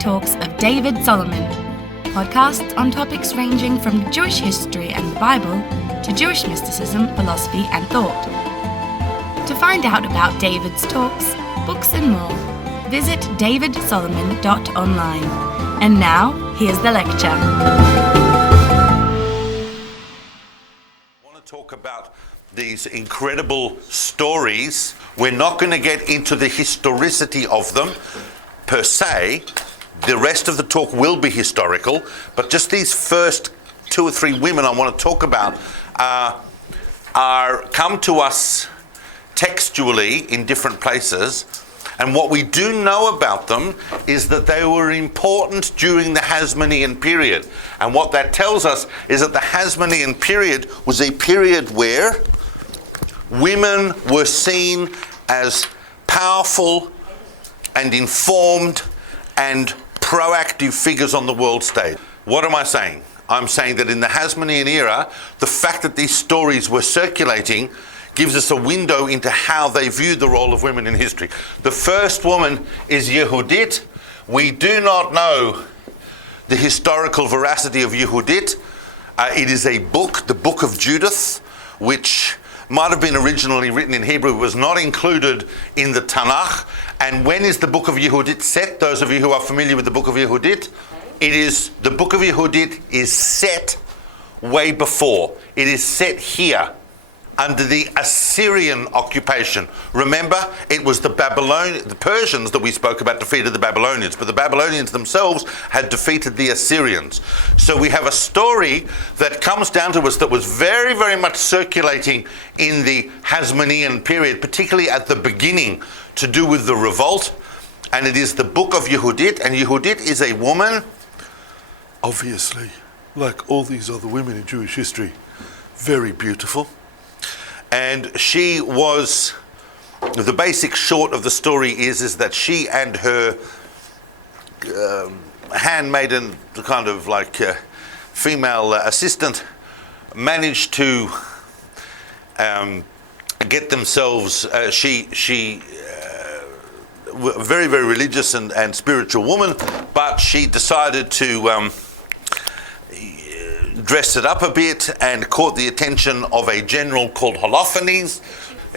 Talks of David Solomon, podcasts on topics ranging from Jewish history and the Bible to Jewish mysticism, philosophy and thought. To find out about David's talks, books and more, visit davidsolomon.online. And now, here's the lecture. I want to talk about these incredible stories. We're not going to get into the historicity of them per se. The rest of the talk will be historical, but just these first two or three women I want to talk about are come to us textually in different places. And what we do know about them is that they were important during the Hasmonean period. And what that tells us is that the Hasmonean period was a period where women were seen as powerful and informed and proactive figures on the world stage. What am I saying? I'm saying that in the Hasmonean era, the fact that these stories were circulating gives us a window into how they viewed the role of women in history. The first woman is Yehudit. We do not know the historical veracity of Yehudit. It is a book, the Book of Judith, which might have been originally written in Hebrew, was not included in the Tanakh. And when is the Book of Yehudit set? Those of you who are familiar with the Book of Yehudit, the Book of Yehudit is set way before. It is set here under the Assyrian occupation. Remember, it was the Persians that we spoke about defeated the Babylonians, but the Babylonians themselves had defeated the Assyrians. So we have a story that comes down to us that was very, very much circulating in the Hasmonean period, particularly at the beginning, to do with the revolt. And it is the Book of Yehudit, and Yehudit is a woman, obviously, like all these other women in Jewish history, very beautiful. And she was, the basic short of the story is that she and her handmaiden, kind of like female assistant, managed to get themselves, she very, very religious and spiritual woman, but she decided to dressed it up a bit and caught the attention of a general called Holofernes.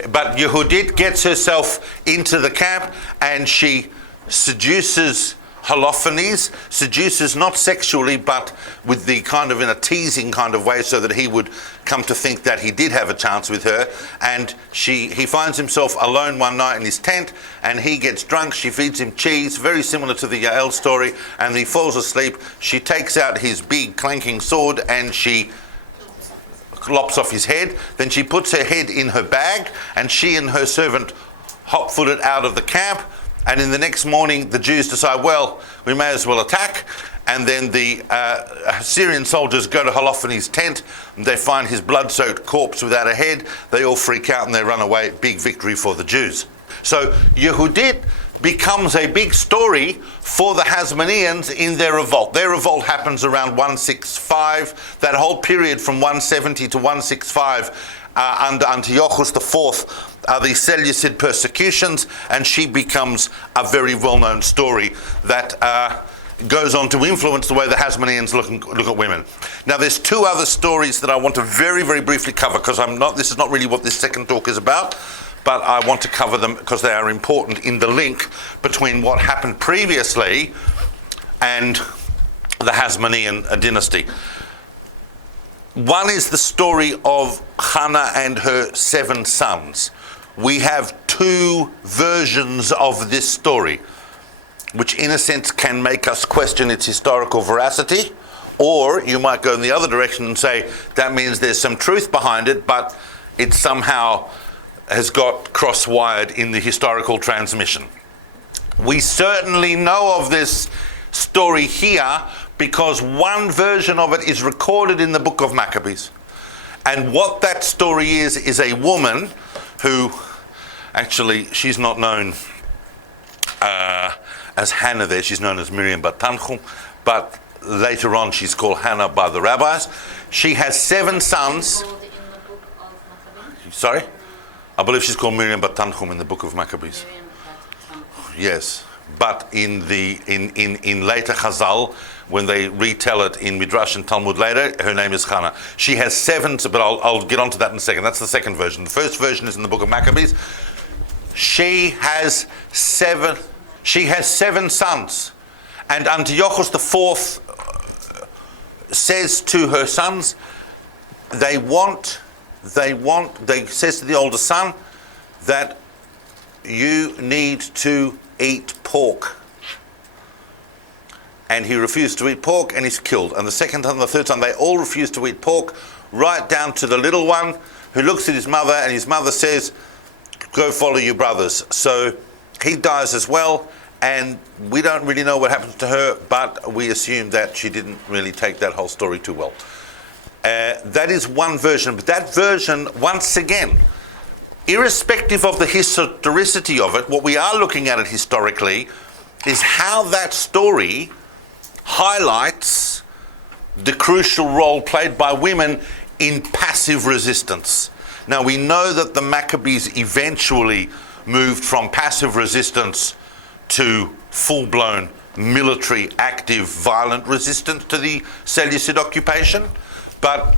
But Yehudit gets herself into the camp and she seduces Holofernes, seduces not sexually but with the kind of in a teasing kind of way so that he would come to think that he did have a chance with her. And he finds himself alone one night in his tent and he gets drunk. She feeds him cheese, very similar to the Yael story, and he falls asleep. She takes out his big clanking sword and she lops off his head. Then she puts her head in her bag and she and her servant hop-footed out of the camp. And in the next morning, the Jews decide, well, we may as well attack. And then the Syrian soldiers go to Holofernes' tent, and they find his blood-soaked corpse without a head. They all freak out and they run away. Big victory for the Jews. So Yehudit becomes a big story for the Hasmoneans in their revolt. Their revolt happens around 165. That whole period from 170 to 165 under Antiochus IV, the Seleucid persecutions, and she becomes a very well-known story that goes on to influence the way the Hasmoneans look at women. Now, there's two other stories that I want to very, very briefly cover, because this is not really what this second talk is about, but I want to cover them because they are important in the link between what happened previously and the Hasmonean dynasty. One is the story of Hannah and her 7 sons. We have 2 versions of this story, which in a sense can make us question its historical veracity, or you might go in the other direction and say that means there's some truth behind it, but it somehow has got cross-wired in the historical transmission. We certainly know of this story here because one version of it is recorded in the book of Maccabees. And what that story is a woman who, actually, she's not known as Hannah there, she's known as Miriam Bat Tanchum, but later on she's called Hannah by the rabbis. She has 7 sons. Sorry? I believe she's called Miriam Bat Tanchum in the book of Maccabees. Yes, but in later Chazal, when they retell it in Midrash and Talmud later, her name is Hannah. She has 7, but I'll get onto that in a second. That's the second version. The first version is in the book of Maccabees. She has 7 sons, and Antiochus the fourth says to her sons, they says to the older son that you need to eat pork. And he refused to eat pork and he's killed. And the second time and the third time, they all refuse to eat pork, right down to the little one who looks at his mother, and his mother says, go follow your brothers. So he dies as well, and we don't really know what happens to her, but we assume that she didn't really take that whole story too well. That is one version, but that version, once again, irrespective of the historicity of it, what we are looking at it historically is how that story highlights the crucial role played by women in passive resistance. Now, we know that the Maccabees eventually moved from passive resistance to full-blown military, active, violent resistance to the Seleucid occupation, but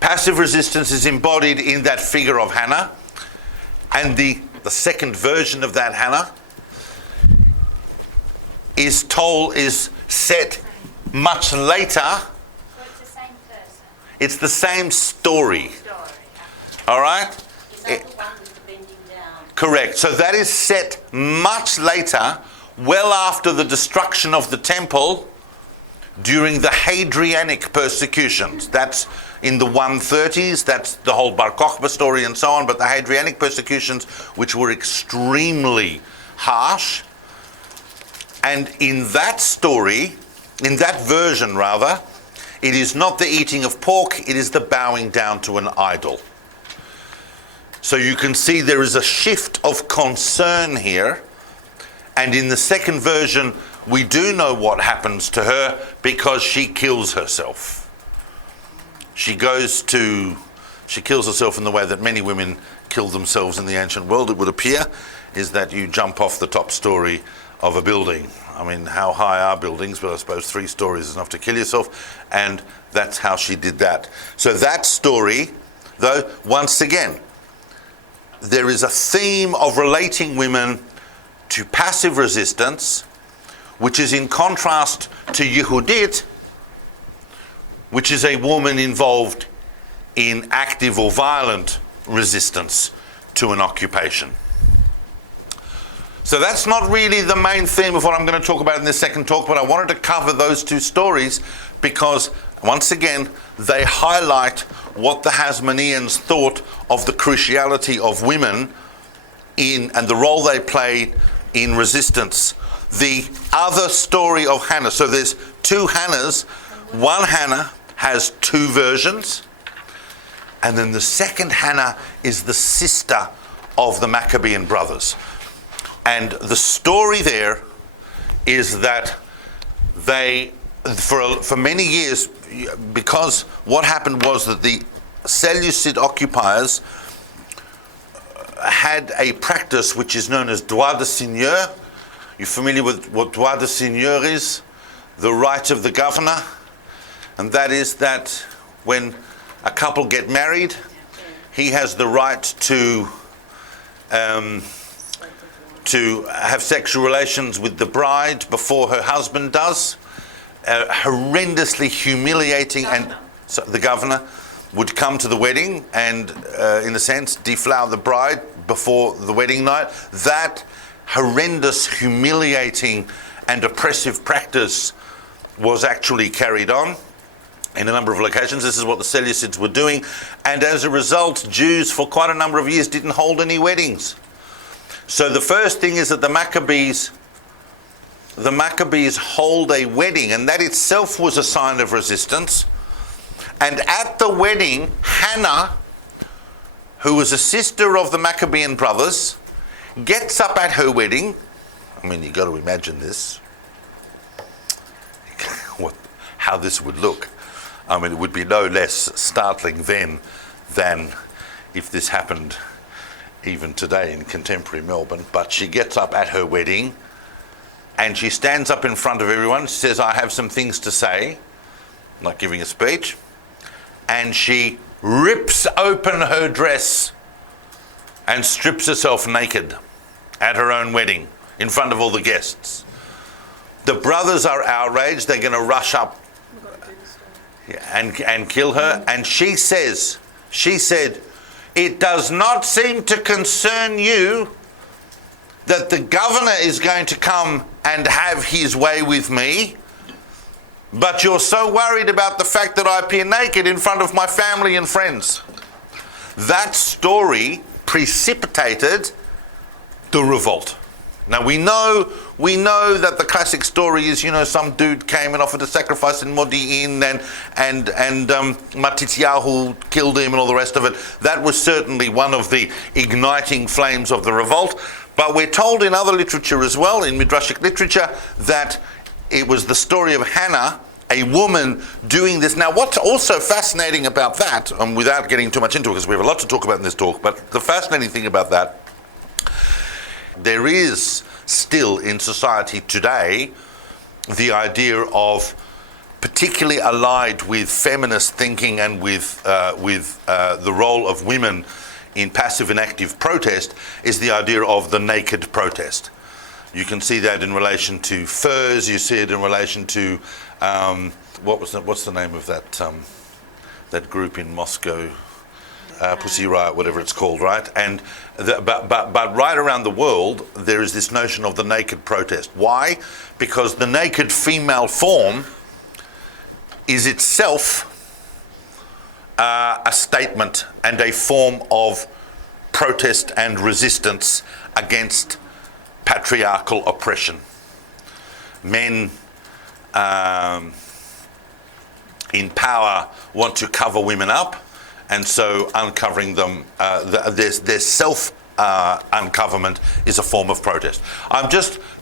passive resistance is embodied in that figure of Hannah, and the second version of that Hannah is set much later. So it's the same person? It's the same story. All right? Is that the one with the bending down? Correct. So that is set much later, well after the destruction of the temple during the Hadrianic persecutions. That's in the 130s. That's the whole Bar Kokhba story and so on. But the Hadrianic persecutions, which were extremely harsh. And in that story, in that version rather, it is not the eating of pork, it is the bowing down to an idol. So you can see there is a shift of concern here. And in the second version, we do know what happens to her because she kills herself. She kills herself in the way that many women kill themselves in the ancient world, it would appear, is that you jump off the top story of a building. I mean, how high are buildings? But I suppose 3 stories is enough to kill yourself. And that's how she did that. So that story, though, once again, there is a theme of relating women to passive resistance, which is in contrast to Yehudit, which is a woman involved in active or violent resistance to an occupation. So that's not really the main theme of what I'm going to talk about in this second talk, but I wanted to cover those 2 stories because, once again, they highlight what the Hasmoneans thought of the cruciality of women and the role they played in resistance. The other story of Hannah, so there's 2 Hannahs. One Hannah has 2 versions, and then the second Hannah is the sister of the Maccabean brothers. And the story there is that they, for many years, because what happened was that the Seleucid occupiers had a practice which is known as droit de seigneur. You're familiar with what droit de seigneur is? The right of the governor. And that is that when a couple get married, he has the right to have sexual relations with the bride before her husband does. Horrendously humiliating, and so the governor would come to the wedding and, in a sense, deflower the bride before the wedding night. That horrendous, humiliating and oppressive practice was actually carried on in a number of locations. This is what the Seleucids were doing, and as a result, Jews for quite a number of years didn't hold any weddings. So the first thing is that the Maccabees hold a wedding, and that itself was a sign of resistance. And at the wedding, Hannah, who was a sister of the Maccabean brothers, gets up at her wedding. I mean, you've got to imagine this. How this would look. I mean, it would be no less startling then than if this happened even today in contemporary Melbourne. But she gets up at her wedding and she stands up in front of everyone. She says, I have some things to say, not giving a speech. And she rips open her dress and strips herself naked at her own wedding in front of all the guests. The brothers are outraged. They're going to rush up and kill her. And she said, it does not seem to concern you that the governor is going to come and have his way with me, but you're so worried about the fact that I appear naked in front of my family and friends. That story precipitated the revolt. Now we know that the classic story is, some dude came and offered a sacrifice in Modi'in and Matityahu killed him and all the rest of it. That was certainly one of the igniting flames of the revolt. But we're told in other literature as well, in Midrashic literature, that it was the story of Hannah, a woman doing this. Now, what's also fascinating about that, and without getting too much into it, because we have a lot to talk about in this talk, but the fascinating thing about that, there is still in society today the idea of, particularly allied with feminist thinking and with the role of women in passive and active protest, is the idea of the naked protest. You can see that in relation to furs. You see it in relation to what's the name of that group in Moscow, Pussy Riot, whatever it's called, right? And but right around the world there is this notion of the naked protest. Why? Because the naked female form is itself a statement and a form of protest and resistance against patriarchal oppression. Men in power want to cover women up, and so uncovering them, their self uncoverment is a form of protest.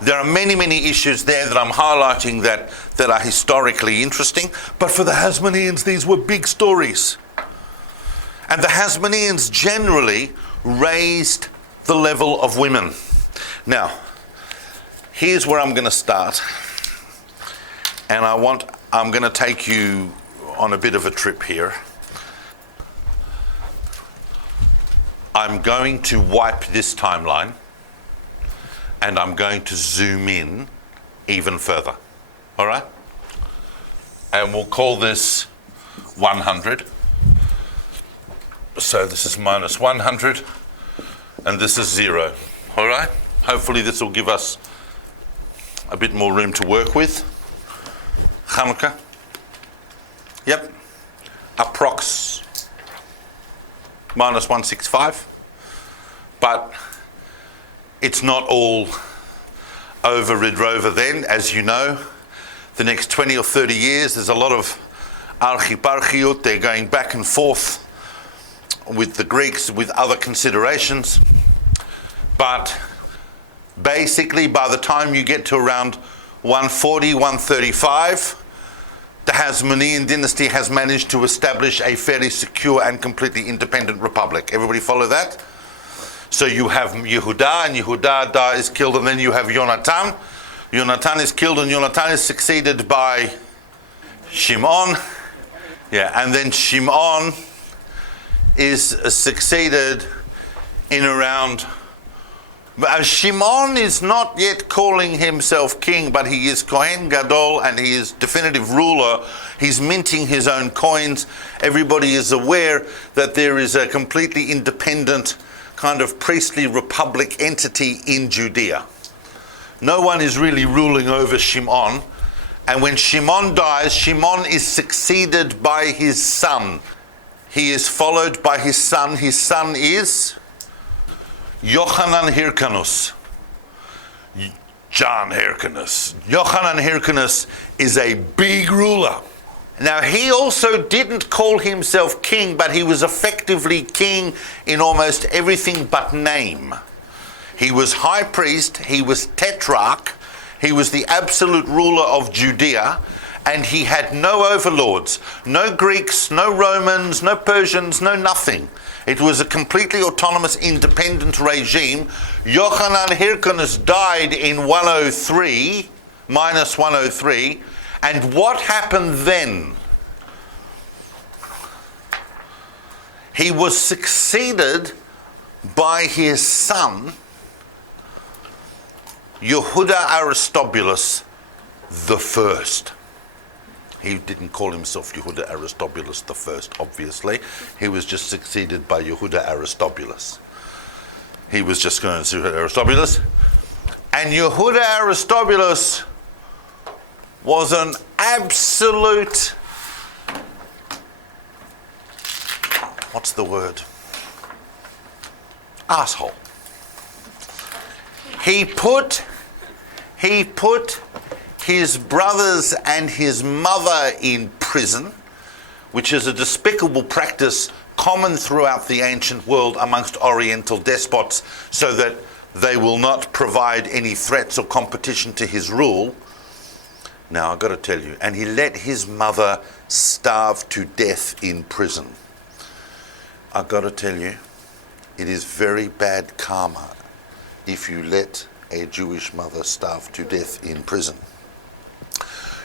There are many issues there that I'm highlighting that are historically interesting, but for the Hasmoneans these were big stories. And the Hasmoneans generally raised the level of women. Now, here's where I'm going to start, and I'm going to take you on a bit of a trip here. I'm going to wipe this timeline, and I'm going to zoom in even further. All right? And we'll call this 100. So this is minus 100, and this is 0. All right? Hopefully this will give us a bit more room to work with. Hanukkah. Yep. Approx minus 165. But it's not all over Ridrova then, as you know. The next 20 or 30 years, there's a lot of archiparchiut. They're going back and forth with the Greeks, with other considerations. But basically, by the time you get to around 140, 135, the Hasmonean dynasty has managed to establish a fairly secure and completely independent republic. Everybody follow that? So you have Yehuda, and Yehuda is killed, and then you have Yonatan. Yonatan is killed, and Yonatan is succeeded by Shimon. Yeah, and then Shimon is succeeded in around... Shimon is not yet calling himself king, but he is Kohen Gadol, and he is definitive ruler. He's minting his own coins. Everybody is aware that there is a completely independent kind of priestly republic entity in Judea. No one is really ruling over Shimon. And when Shimon dies, Shimon is succeeded by his son. He is followed by his son. His son is Yochanan Hyrcanus. John Hyrcanus. Yochanan Hyrcanus is a big ruler. Now, he also didn't call himself king, but he was effectively king in almost everything but name. He was high priest, he was tetrarch, he was the absolute ruler of Judea, and he had no overlords, no Greeks, no Romans, no Persians, no nothing. It was a completely autonomous, independent regime. Yochanan Hyrcanus died in 103, minus 103, and what happened then? He was succeeded by his son, Yehuda Aristobulus the First. He didn't call himself Yehuda Aristobulus the First, obviously. He was just succeeded by Yehuda Aristobulus. He was just going to Yehuda Aristobulus. And Yehuda Aristobulus was an absolute, what's the word? Asshole. He put his brothers and his mother in prison, which is a despicable practice common throughout the ancient world amongst Oriental despots, so that they will not provide any threats or competition to his rule. Now, I've got to tell you, and he let his mother starve to death in prison. I've got to tell you, it is very bad karma if you let a Jewish mother starve to death in prison.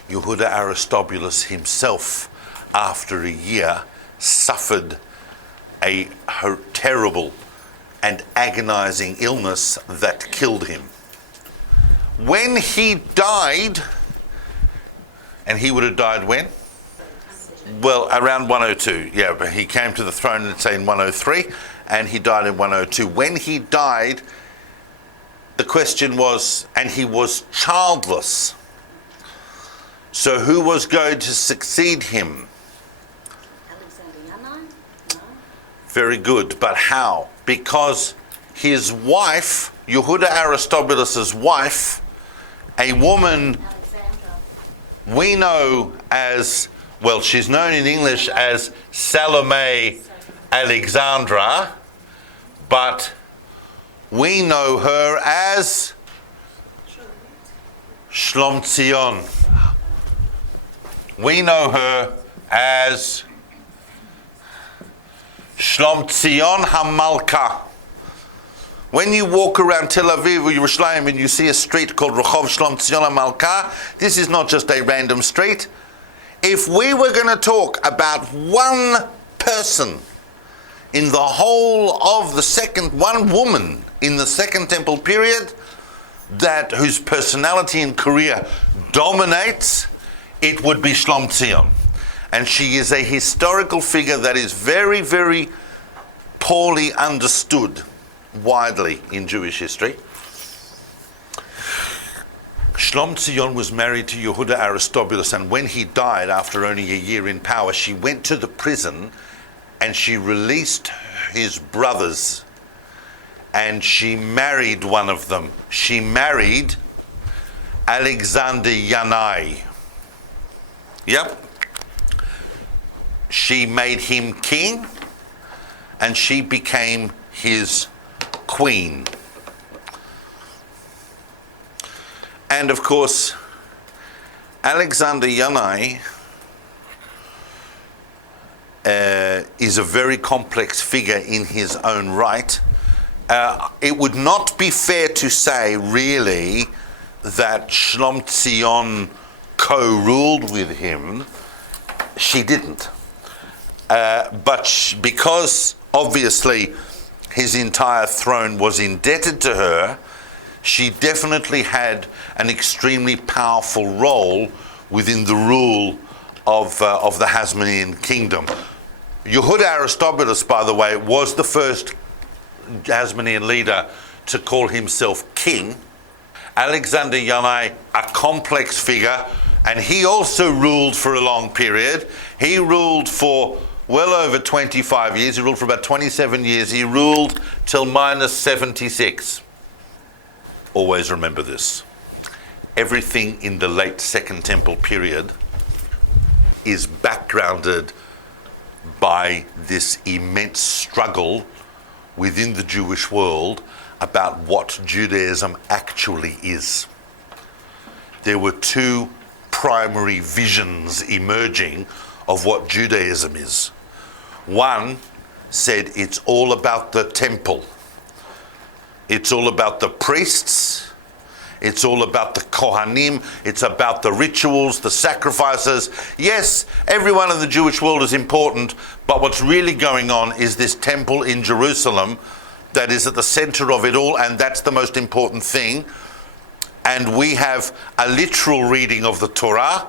Yehuda Aristobulus himself, after a year, suffered a terrible and agonizing illness that killed him. When he died, and he would have died when? Well, around 102. Yeah, but he came to the throne, let's say, in 103, and he died in 102. When he died, the question was, and he was childless. So who was going to succeed him? Very good, but how? Because his wife, Yehuda Aristobulus' wife, a woman we know as, well, she's known in English as Salome Alexandra, but we know her as Shlom Tzion. We know her as Shlom Tzion HaMalka. When you walk around Tel Aviv or Yerushalayim and you see a street called Rehov Shlom Tzion HaMalka, this is not just a random street. If we were going to talk about one person in the whole of one woman in the Second Temple period, whose personality and career dominates, it would be Shlom Tzion. And she is a historical figure that is very, very poorly understood widely in Jewish history. Shlom Tzion was married to Yehuda Aristobulus, and when he died after only a year in power, she went to the prison and she released his brothers, and she married one of them. She married Alexander Yanai. Yep. She made him king, and she became his queen. And of course, Alexander Yanai is a very complex figure in his own right. It would not be fair to say, really, that Shlom Tzion co-ruled with him. She didn't. But because, obviously, his entire throne was indebted to her, she definitely had an extremely powerful role within the rule of the Hasmonean kingdom. Yehuda Aristobulus, by the way, was the first Hasmonean leader to call himself king. Alexander Yanai, a complex figure, and he also ruled for a long period. He ruled for well over 25 years. He ruled for about 27 years. He ruled till minus 76. Always remember this. Everything in the late Second Temple period is backgrounded by this immense struggle within the Jewish world about what Judaism actually is. There were two primary visions emerging of what Judaism is. One said it's all about the temple. It's all about the priests. It's all about the Kohanim. It's about the rituals, the sacrifices. Yes, everyone in the Jewish world is important, but what's really going on is this temple in Jerusalem that is at the center of it all, and that's the most important thing. And we have a literal reading of the Torah,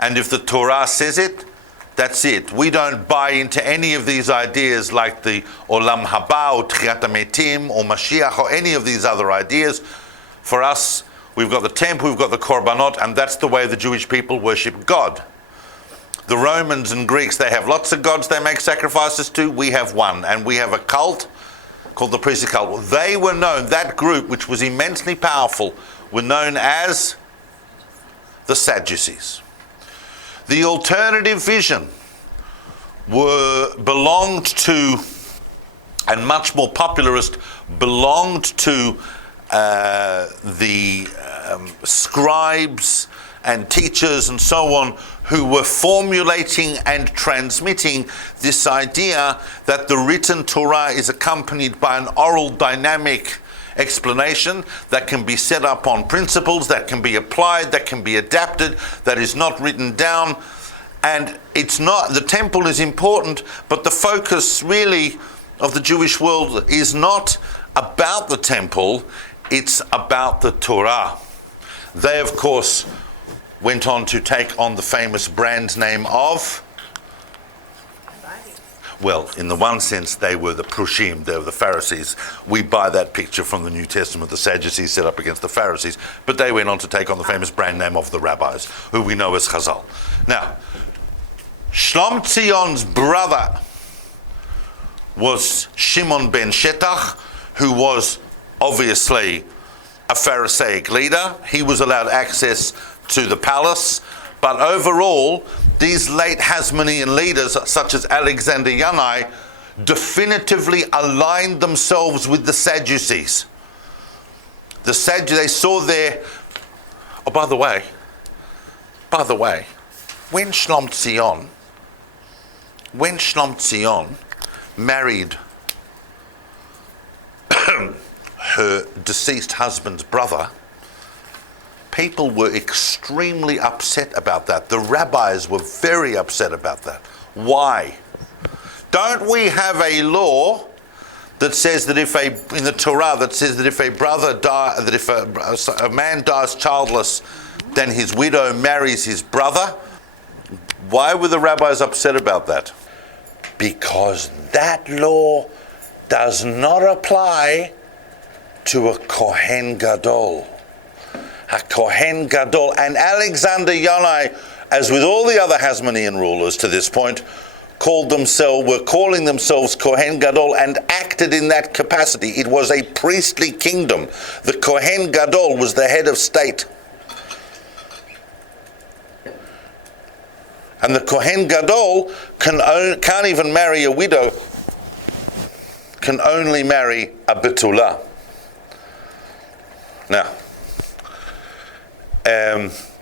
and if the Torah says it, that's it. We don't buy into any of these ideas like the Olam Haba or Tchiat HaMetim or Mashiach or any of these other ideas. For us, we've got the temple, we've got the Korbanot, and that's the way the Jewish people worship God. The Romans and Greeks, they have lots of gods they make sacrifices to. We have one, and we have a cult called the priestly cult. They were known, that group, which was immensely powerful, were known as the Sadducees. The alternative vision belonged to, and much more popularist, belonged to the scribes and teachers and so on, who were formulating and transmitting this idea that the written Torah is accompanied by an oral dynamic explanation that can be set up on principles, that can be applied, that can be adapted, that is not written down. And it's not, the temple is important, but the focus really of the Jewish world is not about the temple, it's about the Torah. They, of course, went on to take on the famous brand name of, well, in the one sense, they were the Prushim, they were the Pharisees. We buy that picture from the New Testament, the Sadducees set up against the Pharisees, but they went on to take on the famous brand name of the rabbis, who we know as Chazal. Now, Shlom Tzion's brother was Shimon ben Shetach, who was obviously a Pharisaic leader. He was allowed access to the palace, but overall, these late Hasmonean leaders, such as Alexander Yanai, definitively aligned themselves with the Sadducees. They saw their... Oh, by the way, when Shlom Tzion married her deceased husband's brother, people were extremely upset about that. The rabbis were very upset about that. Why? Don't we have a law that says that in the Torah that says that if a man dies childless, then his widow marries his brother? Why were the rabbis upset about that? Because that law does not apply to a Kohen Gadol. A Kohen Gadol. And Alexander Yanai, as with all the other Hasmonean rulers to this point, were calling themselves Kohen Gadol and acted in that capacity. It was a priestly kingdom. The Kohen Gadol was the head of state. And the Kohen Gadol can't even marry a widow, can only marry a Betulah. Now,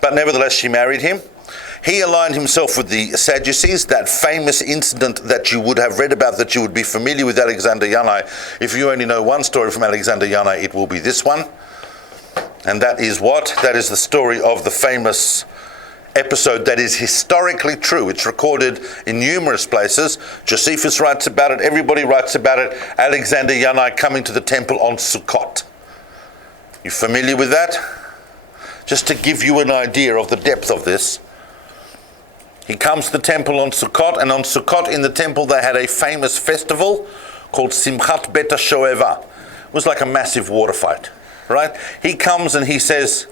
but nevertheless, she married him. He aligned himself with the Sadducees, that famous incident that you would have read about, that you would be familiar with Alexander Yanai. If you only know one story from Alexander Yanai, it will be this one. And that is what? That is the story of the famous episode that is historically true. It's recorded in numerous places. Josephus writes about it, everybody writes about it. Alexander Yanai coming to the temple on Sukkot. You familiar with that? Just to give you an idea of the depth of this. He comes to the temple on Sukkot, and on Sukkot in the temple they had a famous festival called Simchat Bet HaShoeva. It was like a massive water fight, right? He comes and he says,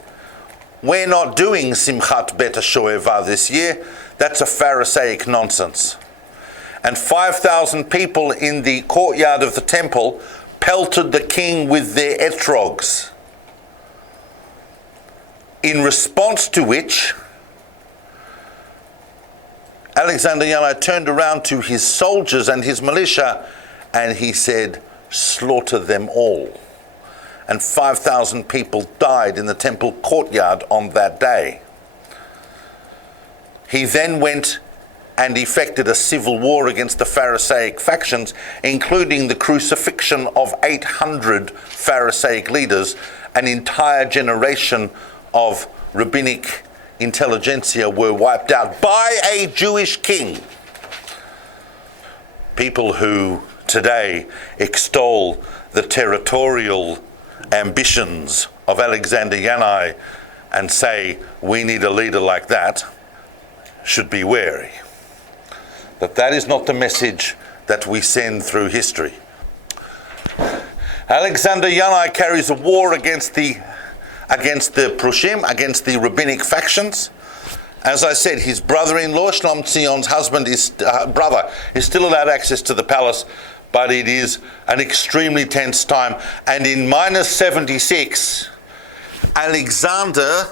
we're not doing Simchat Bet HaShoeva this year. That's a Pharisaic nonsense. And 5,000 people in the courtyard of the temple pelted the king with their etrogs. In response to which, Alexander Yanai turned around to his soldiers and his militia and he said, slaughter them all. And 5,000 people died in the temple courtyard on that day. He then went and effected a civil war against the Pharisaic factions, including the crucifixion of 800 Pharisaic leaders. An entire generation of rabbinic intelligentsia were wiped out by a Jewish king. People who today extol the territorial ambitions of Alexander Yanai and say we need a leader like that should be wary. That is not the message that we send through history. Alexander Yanai carries a war against the Prushim, against the rabbinic factions. As I said, his brother-in-law, Shlom Tzion's husband, brother, is still allowed access to the palace, but it is an extremely tense time. And in minus 76, Alexander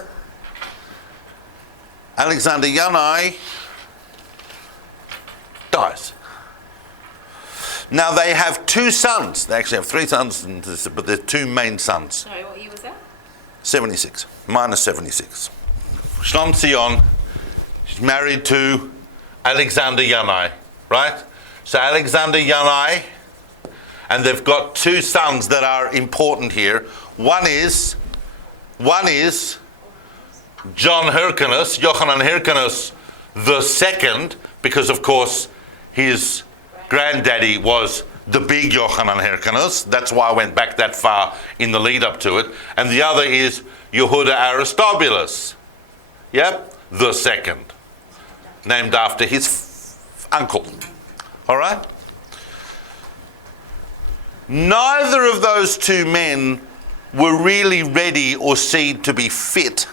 Yanai dies. Now they have two sons. They actually have three sons, but they're two main sons. Sorry, what year was that? 76, minus 76. Shlom Tzion, she's married to Alexander Yanai, right? So Alexander Yanai, and they've got two sons that are important here. One is John Hyrcanus, Yochanan Hyrcanus the second, because of course his granddaddy was the big Yochanan Hyrcanus. That's why I went back that far in the lead up to it. And the other is Yehuda Aristobulus. Yep, the second. Named after his uncle. All right? Neither of those two men were really ready or seen to be fit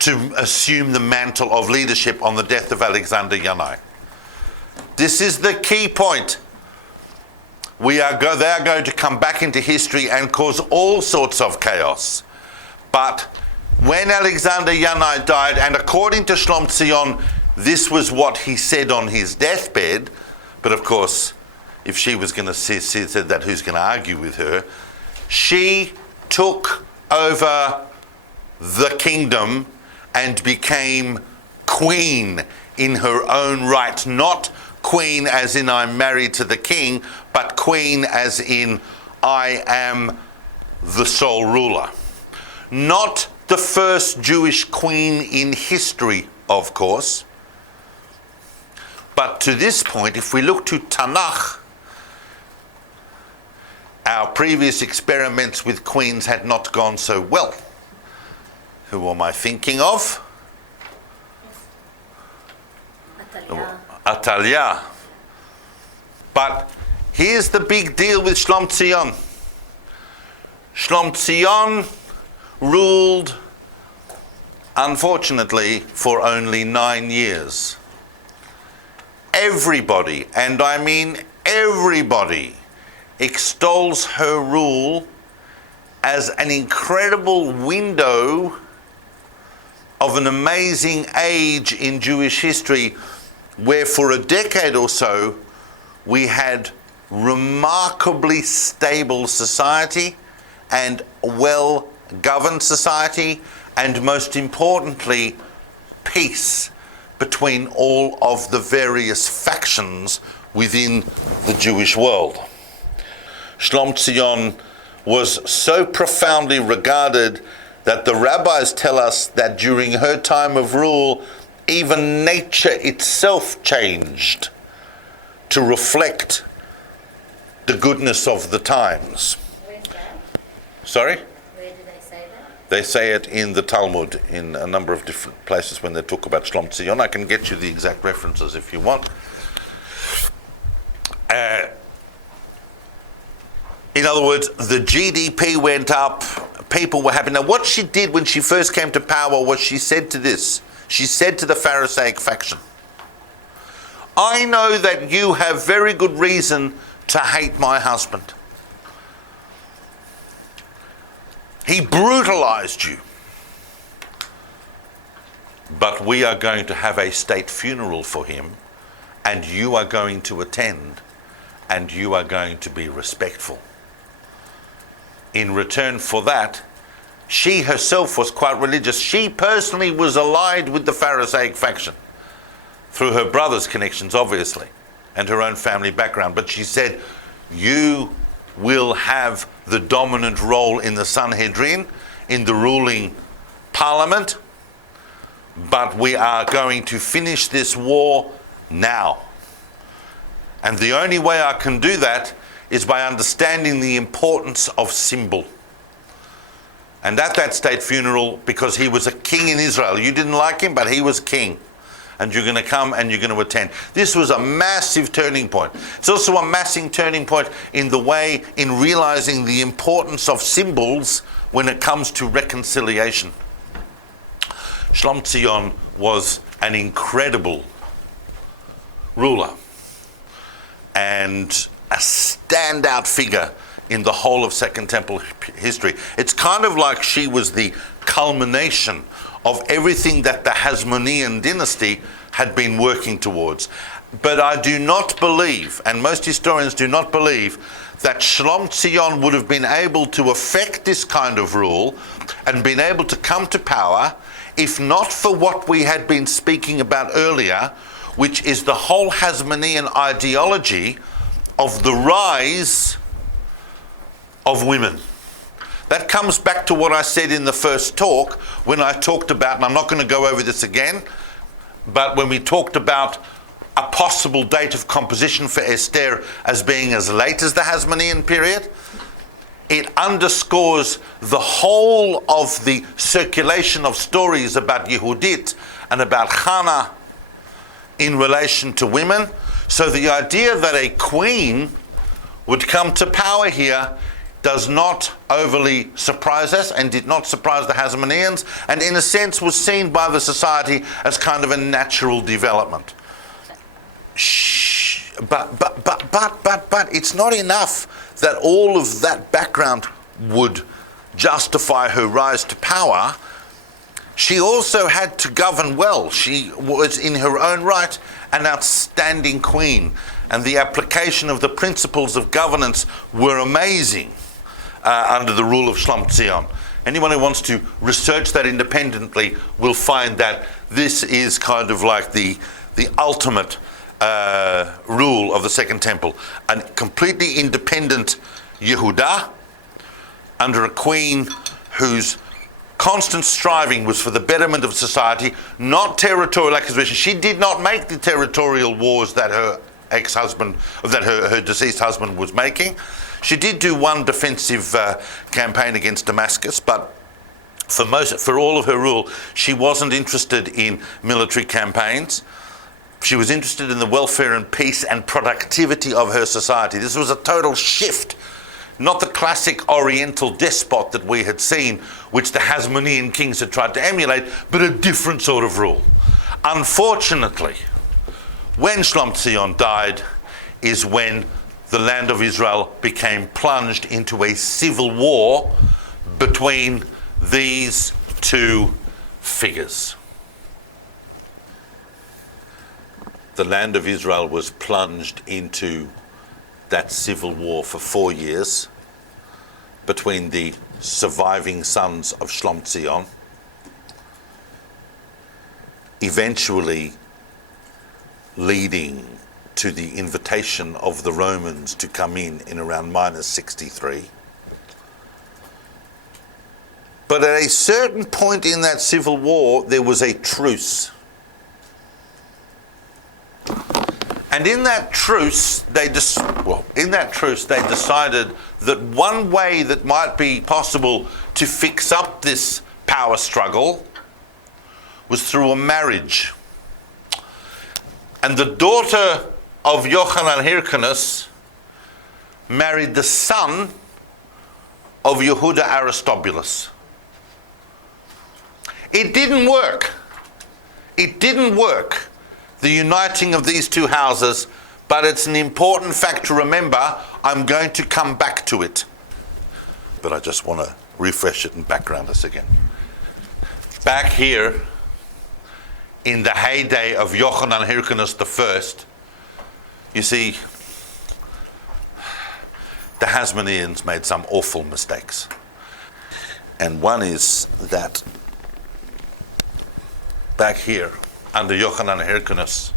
to assume the mantle of leadership on the death of Alexander Yanai. This is the key point. They are going to come back into history and cause all sorts of chaos. But when Alexander Yanai died, and according to Shlom Tzion, this was what he said on his deathbed, but of course, if she was going to say that, who's going to argue with her? She took over the kingdom and became queen in her own right. Not queen as in I'm married to the king, but queen as in I am the sole ruler. Not the first Jewish queen in history, of course. But to this point, if we look to Tanakh, our previous experiments with queens had not gone so well. Who am I thinking of? Atalia. But here's the big deal with Shlom Tzion. Shlom Tzion ruled, unfortunately, for only 9 years. Everybody, and I mean everybody, extols her rule as an incredible window of an amazing age in Jewish history, where for a decade or so we had remarkably stable society and well-governed society, and most importantly, peace between all of the various factions within the Jewish world. Shlom Tzion was so profoundly regarded that the rabbis tell us that during her time of rule, even nature itself changed to reflect the goodness of the times. Where's that? Sorry? Where do they say that? They say it in the Talmud in a number of different places when they talk about Shlom Tzion. I can get you the exact references if you want. In other words, the GDP went up, people were happy. Now, what she did when she first came to power was she said to the Pharisaic faction, I know that you have very good reason to hate my husband. He brutalized you. But we are going to have a state funeral for him, and you are going to attend, and you are going to be respectful. In return for that, she herself was quite religious. She personally was allied with the Pharisaic faction through her brother's connections, obviously, and her own family background. But she said, you will have the dominant role in the Sanhedrin, in the ruling parliament, but we are going to finish this war now. And the only way I can do that is by understanding the importance of symbol. And at that state funeral, because he was a king in Israel, you didn't like him, but he was king. And you're going to come and you're going to attend. This was a massive turning point. It's also a massive turning point in the way, in realizing the importance of symbols when it comes to reconciliation. Shlom Tzion was an incredible ruler and a standout figure in the whole of Second Temple history. It's kind of like she was the culmination of everything that the Hasmonean dynasty had been working towards. But I do not believe, and most historians do not believe, that Shlom Tzion would have been able to effect this kind of rule and been able to come to power if not for what we had been speaking about earlier, which is the whole Hasmonean ideology of the rise of women. That comes back to what I said in the first talk when I talked about, and I'm not going to go over this again, but when we talked about a possible date of composition for Esther as being as late as the Hasmonean period, it underscores the whole of the circulation of stories about Yehudit and about Hannah in relation to women. So the idea that a queen would come to power here does not overly surprise us and did not surprise the Hasmoneans, and in a sense was seen by the society as kind of a natural development. But it's not enough that all of that background would justify her rise to power. She also had to govern well. She was in her own right an outstanding queen, and the application of the principles of governance were amazing under the rule of Shlom Tzion. Anyone who wants to research that independently will find that this is kind of like the ultimate rule of the Second Temple. A completely independent Yehudah under a queen whose constant striving was for the betterment of society, not territorial acquisition. She did not make the territorial wars that her ex-husband, that her deceased husband was making. She did do one defensive campaign against Damascus, but for all of her rule, she wasn't interested in military campaigns. She was interested in the welfare and peace and productivity of her society. This was a total shift. Not the classic Oriental despot that we had seen, which the Hasmonean kings had tried to emulate, but a different sort of rule. Unfortunately, when Shlom Tzion died is when the land of Israel became plunged into a civil war between these two figures. The land of Israel was plunged into that civil war for 4 years between the surviving sons of Shlom Tzion, eventually leading to the invitation of the Romans to come in around minus 63. But at a certain point in that civil war, there was a truce. And in that truce, they decided that one way that might be possible to fix up this power struggle was through a marriage. And the daughter of Yochanan Hyrcanus married the son of Yehuda Aristobulus. It didn't work. It didn't work, the uniting of these two houses, but it's an important fact to remember. I'm going to come back to it. But I just want to refresh it and background us again. Back here, in the heyday of Yochanan Hyrcanus I, you see, the Hasmoneans made some awful mistakes. And one is that back here under Yochanan Hyrcanus,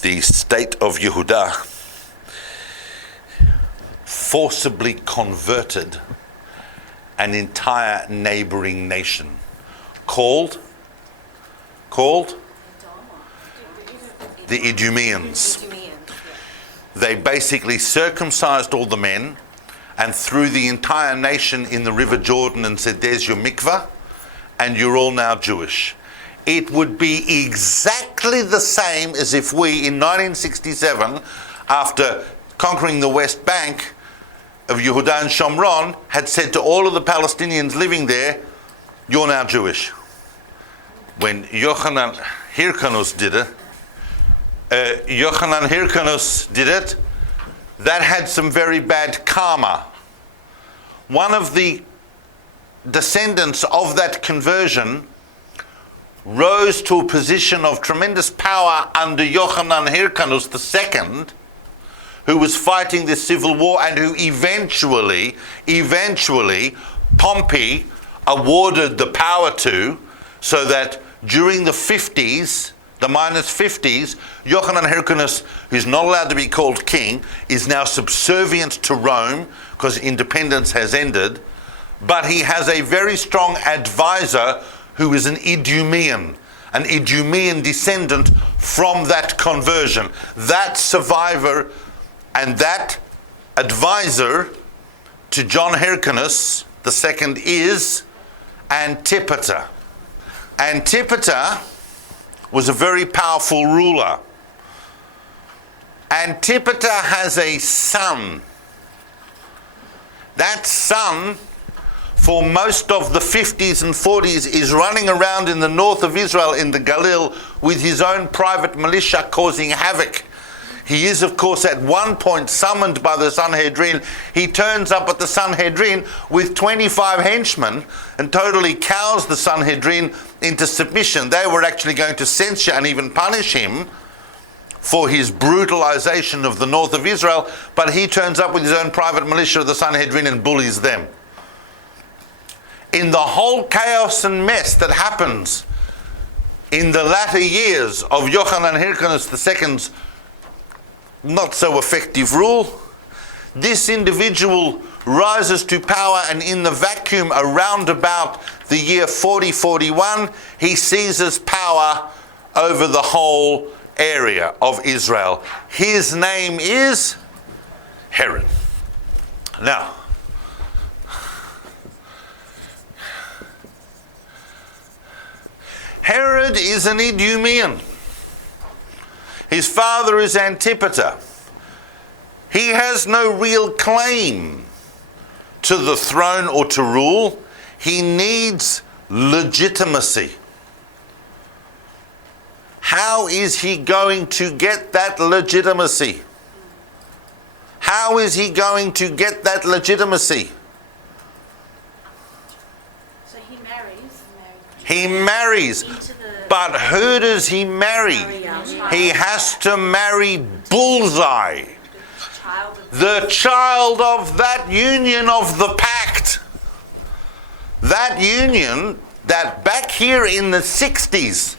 the state of Yehudah forcibly converted an entire neighboring nation called the Idumeans. They basically circumcised all the men and threw the entire nation in the River Jordan and said, there's your mikvah, and you're all now Jewish. It would be exactly the same as if we, in 1967, after conquering the West Bank of Yehudah and Shomron, had said to all of the Palestinians living there, you're now Jewish. When Yochanan Hyrcanus did it, that had some very bad karma. One of the descendants of that conversion rose to a position of tremendous power under Yochanan Hyrcanus II, who was fighting this civil war and who eventually Pompey awarded the power to, so that during the 50s, the minus 50s, Yochanan Hyrcanus, who's not allowed to be called king, is now subservient to Rome because independence has ended, but he has a very strong advisor who is an Idumean descendant from that conversion. That survivor and that advisor to John Hyrcanus II is Antipater. Antipater was a very powerful ruler. Antipater has a son. That son, for most of the 50s and 40s, is running around in the north of Israel, in the Galil, with his own private militia causing havoc. He is, of course, at one point summoned by the Sanhedrin. He turns up at the Sanhedrin with 25 henchmen and totally cows the Sanhedrin into submission. They were actually going to censure and even punish him for his brutalization of the north of Israel, but he turns up with his own private militia of the Sanhedrin and bullies them. In the whole chaos and mess that happens in the latter years of Yochanan Hyrcanus II's not so effective rule, this individual rises to power, and in the vacuum around about the year 40-41, he seizes power over the whole area of Israel. His name is Herod. Now, Herod is an Idumean. His father is Antipater. He has no real claim to the throne or to rule. He needs legitimacy. How is he going to get that legitimacy? How is he going to get that legitimacy? So he marries. He marries. But who does he marry? He has to marry Bullseye, the child of that union of the pact. That union that back here in the 60s,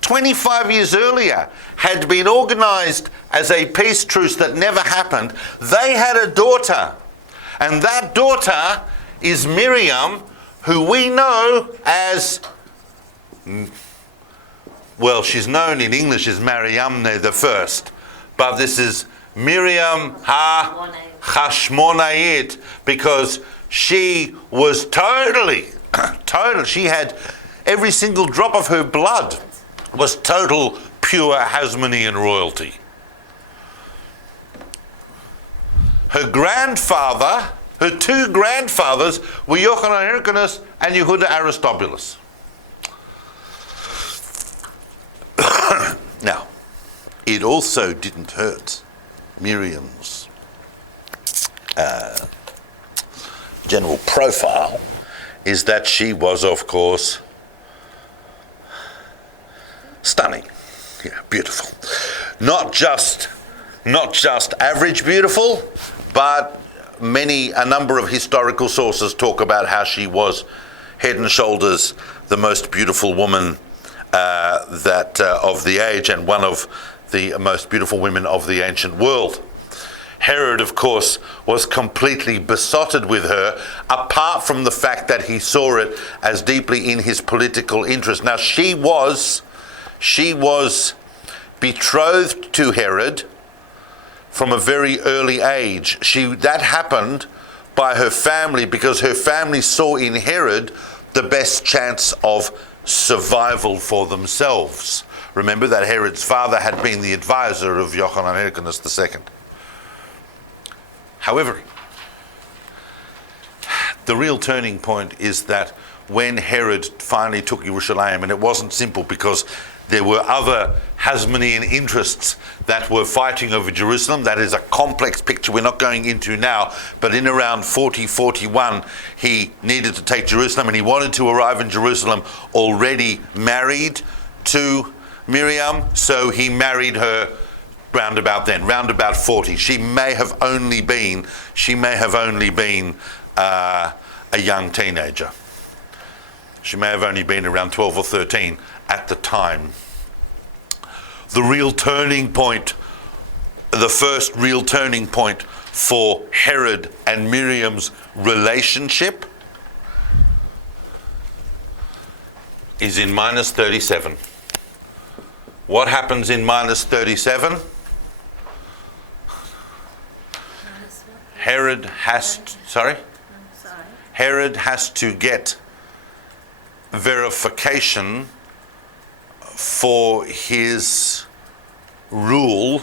25 years earlier, had been organized as a peace truce that never happened. They had a daughter, and that daughter is Miriam, who we know as, well, she's known in English as Mariamne the First, but this is Miriam ha-Hashmonait, because she was total, she had every single drop of her blood was total pure Hasmonean royalty. Her grandfather, her two grandfathers were Yochanan Hyrcanus and Yehuda Aristobulus. Now, it also didn't hurt Miriam's general profile is that she was, of course, stunning. Yeah, beautiful. Not just average beautiful, but a number of historical sources talk about how she was head and shoulders the most beautiful woman of the age, and one of the most beautiful women of the ancient world. Herod, of course, was completely besotted with her, apart from the fact that he saw it as deeply in his political interest. Now, she was betrothed to Herod from a very early age. That happened by her family, because her family saw in Herod the best chance of survival for themselves. Remember that Herod's father had been the advisor of Yochanan Hyrcanus II. However, the real turning point is that when Herod finally took Jerusalem, and it wasn't simple because there were other Hasmonean interests that were fighting over Jerusalem. That is a complex picture we're not going into now, but in around 41, he needed to take Jerusalem, and he wanted to arrive in Jerusalem already married to Miriam, so he married her round about 40. She may have only been a young teenager. She may have only been around 12 or 13 at the time. The real turning point, the first real turning point for Herod and Miriam's relationship is in minus 37. What happens in minus 37? Herod has to get verification for his rule,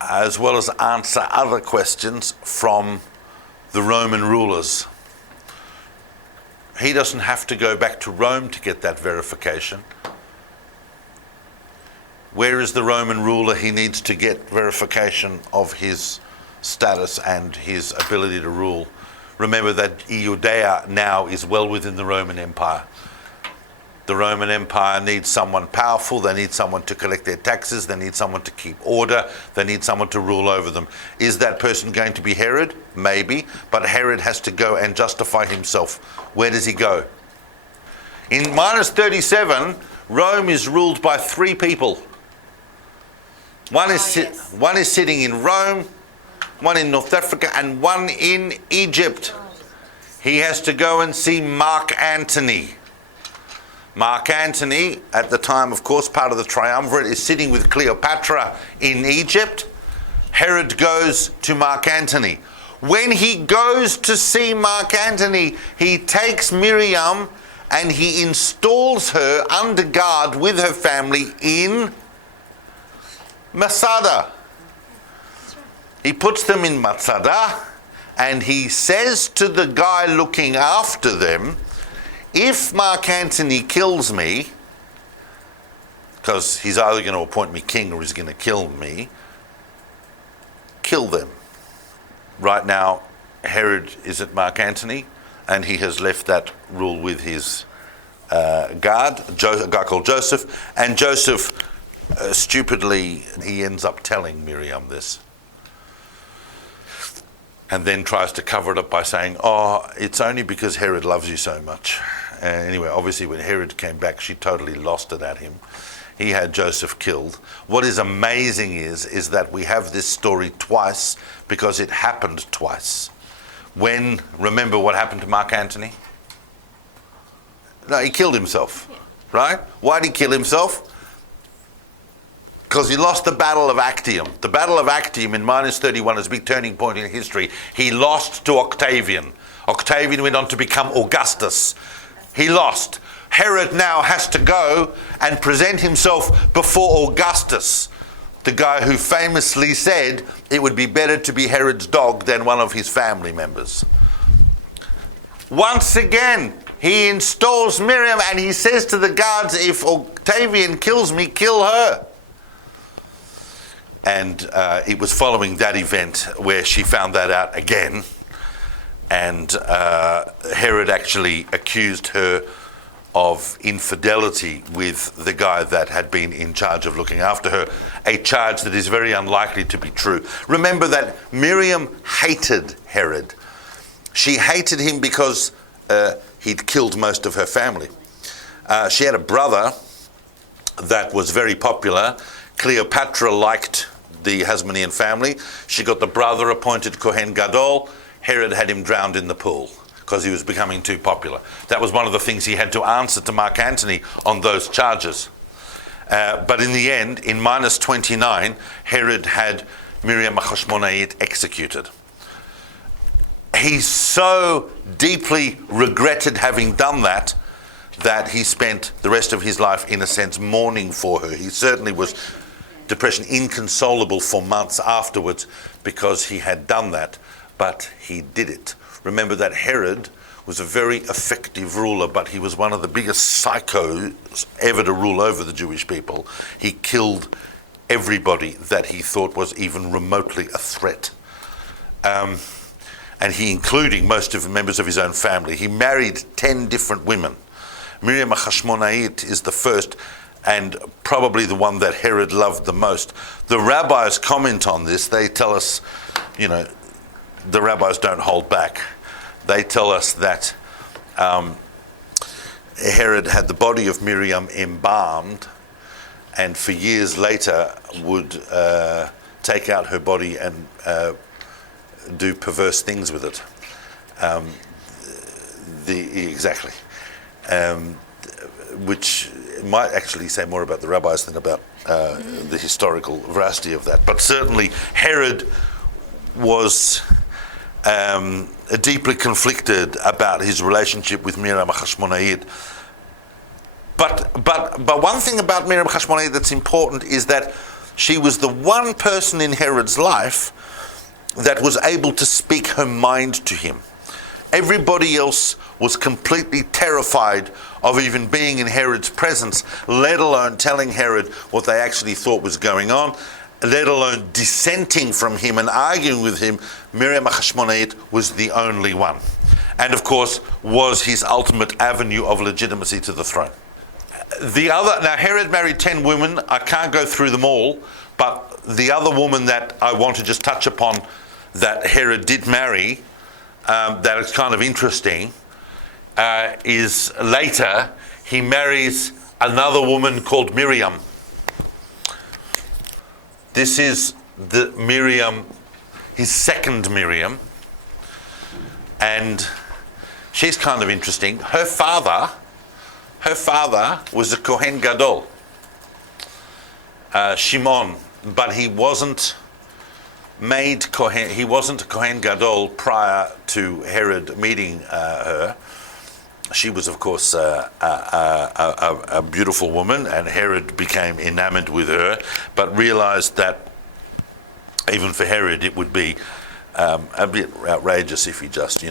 as well as answer other questions from the Roman rulers. He doesn't have to go back to Rome to get that verification. Where is the Roman ruler? He needs to get verification of his status and his ability to rule. Remember that Judea now is well within the Roman Empire. The Roman Empire needs someone powerful. They need someone to collect their taxes. They need someone to keep order. They need someone to rule over them. Is that person going to be Herod? Maybe. But Herod has to go and justify himself. Where does he go? In minus 37, Rome is ruled by 3 people. One is sitting in Rome, one in North Africa, and one in Egypt. He has to go and see Mark Antony. Mark Antony, at the time, of course, part of the triumvirate, is sitting with Cleopatra in Egypt. Herod goes to Mark Antony. When he goes to see Mark Antony, he takes Miriam and he installs her under guard with her family in Masada. He puts them in Masada, and he says to the guy looking after them, if Mark Antony kills me, because he's either going to appoint me king or he's going to kill me, kill them. Right now, Herod is at Mark Antony, and he has left that rule with his guard, a guy called Joseph, and Joseph stupidly, he ends up telling Miriam this, and then tries to cover it up by saying, oh, it's only because Herod loves you so much. Anyway, obviously when Herod came back, she totally lost it at him. He had Joseph killed. What is amazing is that we have this story twice, because it happened twice. Remember what happened to Mark Antony? No, he killed himself, right? Why did he kill himself? Because he lost the Battle of Actium. The Battle of Actium in minus 31 is a big turning point in history. He lost to Octavian. Octavian went on to become Augustus. He lost. Herod now has to go and present himself before Augustus, the guy who famously said it would be better to be Herod's dog than one of his family members. Once again, he installs Miriam and he says to the guards, if Octavian kills me, kill her. And it was following that event where she found that out again. And Herod actually accused her of infidelity with the guy that had been in charge of looking after her, a charge that is very unlikely to be true. Remember that Miriam hated Herod. She hated him because he'd killed most of her family. She had a brother that was very popular. Cleopatra liked the Hasmonean family. She got the brother appointed Kohen Gadol. Herod had him drowned in the pool because he was becoming too popular. That was one of the things he had to answer to Mark Antony on those charges. But in the end, in minus 29, Herod had Miriam Hashmonait executed. He so deeply regretted having done that he spent the rest of his life, in a sense, mourning for her. He certainly was depression inconsolable for months afterwards because he had done that, but he did it. Remember that Herod was a very effective ruler, but he was one of the biggest psychos ever to rule over the Jewish people. He killed everybody that he thought was even remotely a threat. And he, including most of the members of his own family. He married 10 different women. Miriam Hashmonait is the first and probably the one that Herod loved the most. The rabbis comment on this. They tell us, the rabbis don't hold back. They tell us that Herod had the body of Miriam embalmed, and for years later would take out her body and do perverse things with it. Which might actually say more about the rabbis than about the historical veracity of that. But certainly Herod was deeply conflicted about his relationship with Miriam Hashmonait. But one thing about Miriam Hashmonait that's important is that she was the one person in Herod's life that was able to speak her mind to him. Everybody else was completely terrified of even being in Herod's presence, let alone telling Herod what they actually thought was going on, let alone dissenting from him and arguing with him. Miriam Hashmonait was the only one. And of course, was his ultimate avenue of legitimacy to the throne. Now Herod married 10 women. I can't go through them all, but the other woman that I want to just touch upon that Herod did marry, that is kind of interesting, is later he marries another woman called Miriam. This is the Miriam, his second Miriam, and she's kind of interesting. Her father was a Kohen Gadol, Shimon, but he wasn't made Kohen. He wasn't a Kohen Gadol prior to Herod meeting her. She was, of course, a beautiful woman, and Herod became enamored with her, but realized that even for Herod it would be a bit outrageous if he just,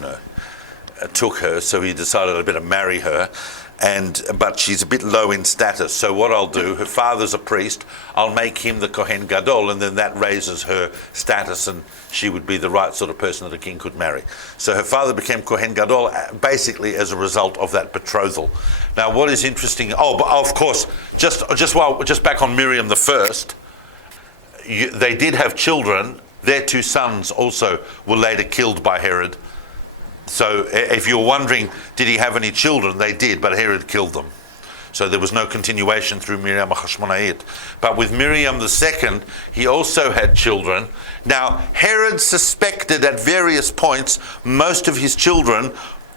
took her. So he decided I'd better marry her. But she's a bit low in status, so what I'll do, her father's a priest, I'll make him the Kohen Gadol, and then that raises her status, and she would be the right sort of person that a king could marry. So her father became Kohen Gadol basically as a result of that betrothal. Now what is interesting, but of course, just back on Miriam the first, they did have children. Their 2 sons also were later killed by Herod. So if you're wondering, did he have any children? They did, but Herod killed them. So there was no continuation through Miriam Hashmonait. But with Miriam II, he also had children. Now, Herod suspected at various points most of his children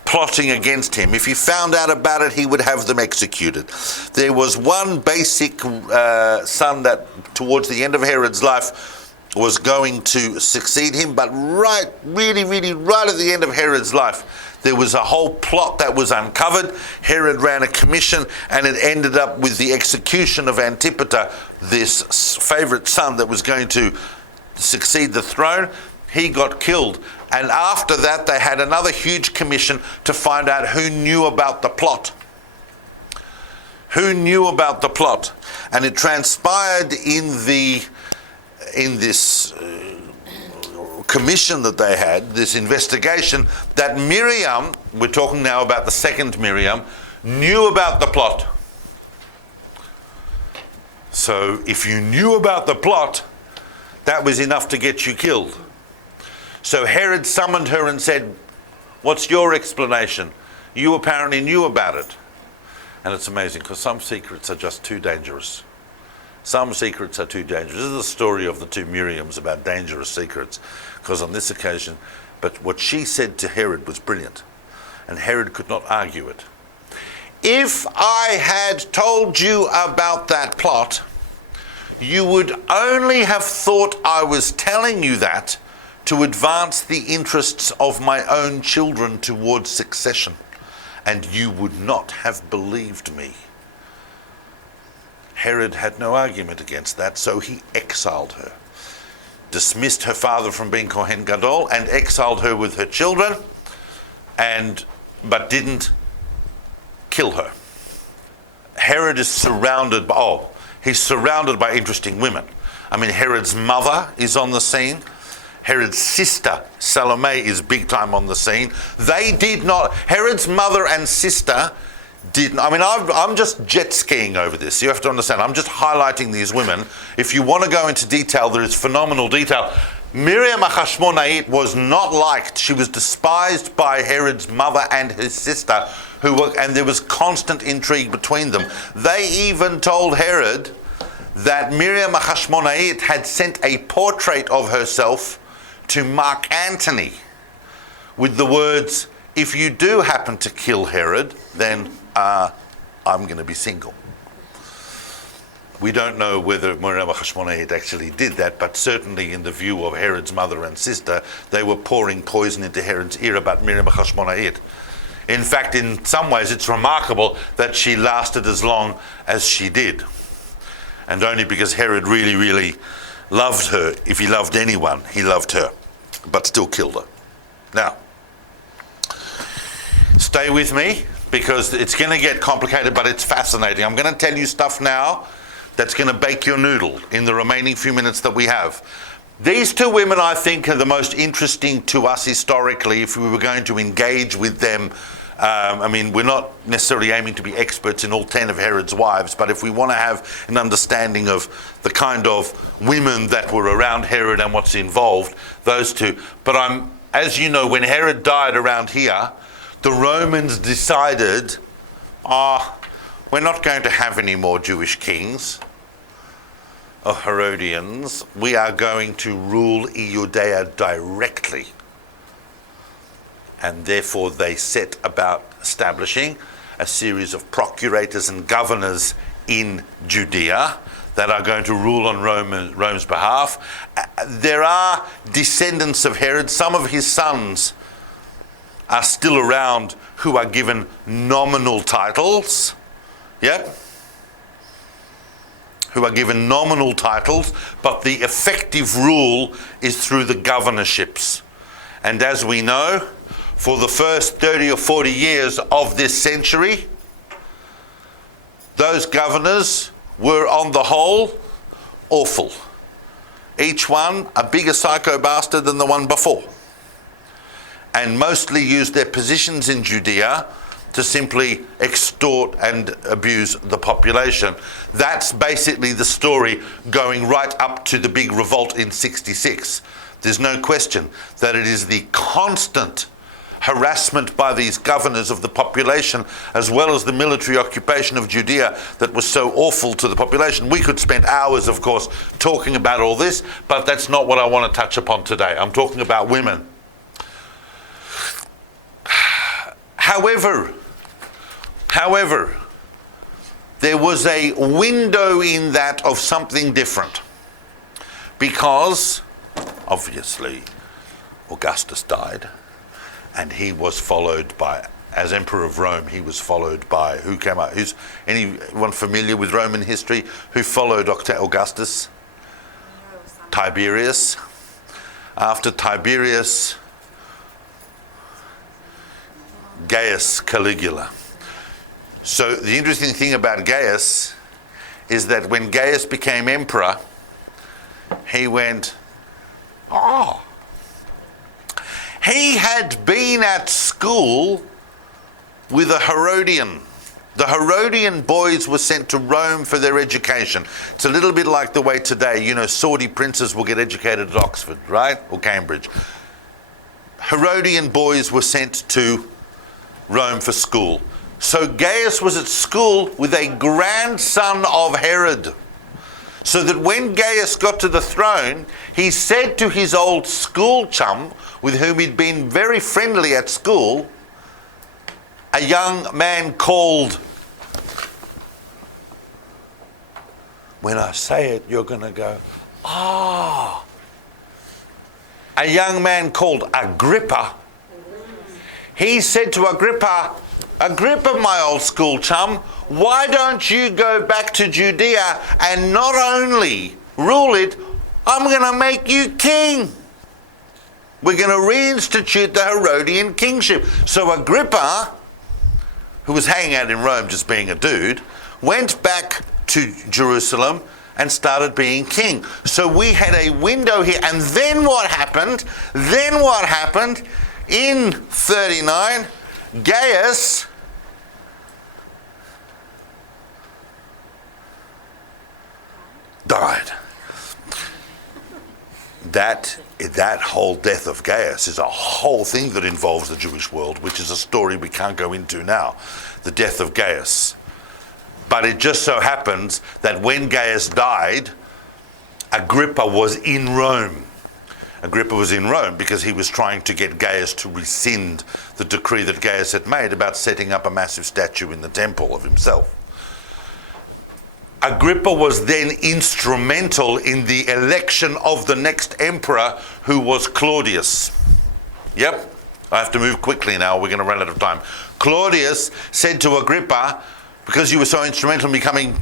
plotting against him. If he found out about it, he would have them executed. There was one basic son that towards the end of Herod's life was going to succeed him, but really right at the end of Herod's life, there was a whole plot that was uncovered. Herod ran a commission, and it ended up with the execution of Antipater, this favorite son that was going to succeed the throne. He got killed. And after that, they had another huge commission to find out who knew about the plot. Who knew about the plot? And it transpired in this commission that they had, this investigation, that Miriam, we're talking now about the second Miriam, knew about the plot. So if you knew about the plot, that was enough to get you killed. So Herod summoned her and said, "What's your explanation? You apparently knew about it." And it's amazing because some secrets are just too dangerous. Some secrets are too dangerous. This is the story of the two Miriams about dangerous secrets, because on this occasion, but what she said to Herod was brilliant, and Herod could not argue it. "If I had told you about that plot, you would only have thought I was telling you that to advance the interests of my own children towards succession, and you would not have believed me." Herod had no argument against that, so he exiled her, dismissed her father from being Kohen Gadol, and exiled her with her children, but didn't kill her. Herod is surrounded by, he's surrounded by interesting women. I mean, Herod's mother is on the scene. Herod's sister, Salome, is big time on the scene. Herod's mother and sister didn't, I'm just jet skiing over this. You have to understand, I'm just highlighting these women. If you want to go into detail, there is phenomenal detail. Miriam Hashmonait was not liked. She was despised by Herod's mother and his sister, and there was constant intrigue between them. They even told Herod that Miriam Hashmonait had sent a portrait of herself to Mark Antony with the words, "If you do happen to kill Herod, then I'm going to be single." We don't know whether Miriam Hashmonait actually did that, but certainly in the view of Herod's mother and sister, they were pouring poison into Herod's ear about Miriam Hashmonait. In fact, in some ways, it's remarkable that she lasted as long as she did. And only because Herod really, really loved her. If he loved anyone, he loved her, but still killed her. Now, stay with me, because it's going to get complicated, but it's fascinating. I'm going to tell you stuff now that's going to bake your noodle in the remaining few minutes that we have. These two women, I think, are the most interesting to us historically if we were going to engage with them. We're not necessarily aiming to be experts in all 10 of Herod's wives, but if we want to have an understanding of the kind of women that were around Herod and what's involved, those two. But as you know, when Herod died around here, the Romans decided, we're not going to have any more Jewish kings or Herodians. We are going to rule Judea directly. And therefore they set about establishing a series of procurators and governors in Judea that are going to rule on Rome's behalf. There are descendants of Herod. Some of his sons are still around who are given nominal titles. Yep. Who are given nominal titles, but the effective rule is through the governorships. And as we know, for the first 30 or 40 years of this century, those governors were on the whole awful. Each one a bigger psycho bastard than the one before. And mostly used their positions in Judea to simply extort and abuse the population. That's basically the story going right up to the big revolt in 66. There's no question that it is the constant harassment by these governors of the population, as well as the military occupation of Judea, that was so awful to the population. We could spend hours, of course, talking about all this, but that's not what I want to touch upon today. I'm talking about women. However, there was a window in that of something different, because obviously Augustus died, and he was followed by, as Emperor of Rome, he was followed by, who came out? Who's anyone familiar with Roman history? Who followed Augustus? Tiberius. After Tiberius, Gaius Caligula. So the interesting thing about Gaius is that when Gaius became emperor, he went, he had been at school with a Herodian. The Herodian boys were sent to Rome for their education. It's a little bit like the way today, Saudi princes will get educated at Oxford, right? Or Cambridge. Herodian boys were sent to Rome for school. So Gaius was at school with a grandson of Herod. So that when Gaius got to the throne, he said to his old school chum, with whom he'd been very friendly at school, a young man called, when I say it, you're going to go, ah. A young man called Agrippa. He said to Agrippa, Agrippa, my old school chum, why don't you go back to Judea and not only rule it, I'm going to make you king. We're going to reinstitute the Herodian kingship. So Agrippa, who was hanging out in Rome just being a dude, went back to Jerusalem and started being king. So we had a window here. And then what happened? In 39, Gaius died. That whole death of Gaius is a whole thing that involves the Jewish world, which is a story we can't go into now. The death of Gaius. But it just so happens that when Gaius died, Agrippa was in Rome. Agrippa was in Rome because he was trying to get Gaius to rescind the decree that Gaius had made about setting up a massive statue in the temple of himself. Agrippa was then instrumental in the election of the next emperor, who was Claudius. Yep, I have to move quickly now, we're going to run out of time. Claudius said to Agrippa, because you were so instrumental in becoming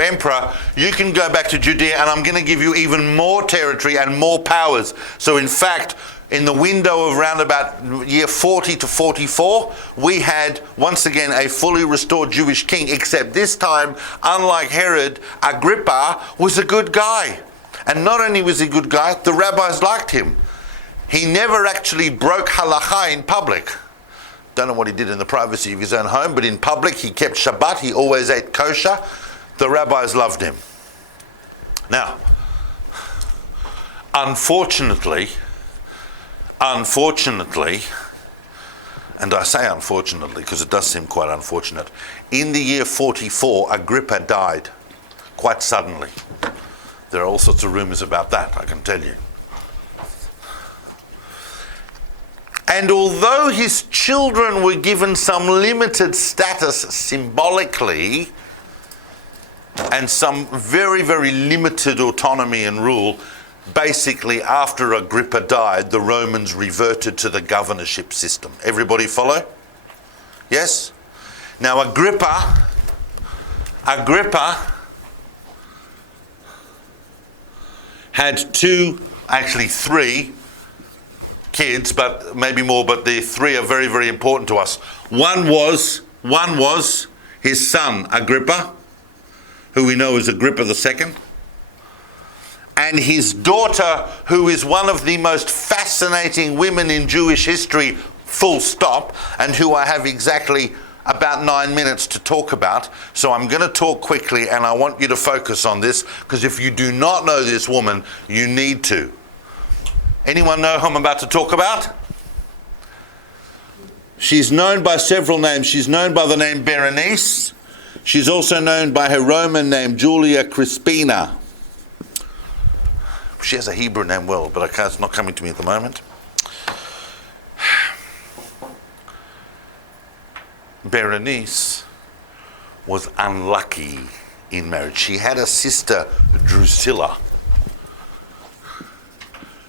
emperor, you can go back to Judea and I'm going to give you even more territory and more powers. So in fact, in the window of around about year 40 to 44, we had once again a fully restored Jewish king, except this time, unlike Herod, Agrippa was a good guy. And not only was he a good guy, the rabbis liked him. He never actually broke halakha in public. Don't know what he did in the privacy of his own home, but in public he kept Shabbat, he always ate kosher. The rabbis loved him. Now, unfortunately, and I say unfortunately because it does seem quite unfortunate, in the year 44, Agrippa died quite suddenly. There are all sorts of rumors about that, I can tell you. And although his children were given some limited status symbolically and some very, very limited autonomy and rule, basically after Agrippa died, the Romans reverted to the governorship system. Everybody follow? Yes? Now Agrippa had three kids, but maybe more, but the three are very, very important to us. One was his son Agrippa, who we know as Agrippa II, and his daughter, who is one of the most fascinating women in Jewish history, full stop, and who I have exactly about 9 minutes to talk about. So I'm going to talk quickly, and I want you to focus on this, because if you do not know this woman, you need to. Anyone know who I'm about to talk about? She's known by several names. She's known by the name Berenice. She's also known by her Roman name, Julia Crispina. She has a Hebrew name, but it's not coming to me at the moment. Berenice was unlucky in marriage. She had a sister, Drusilla,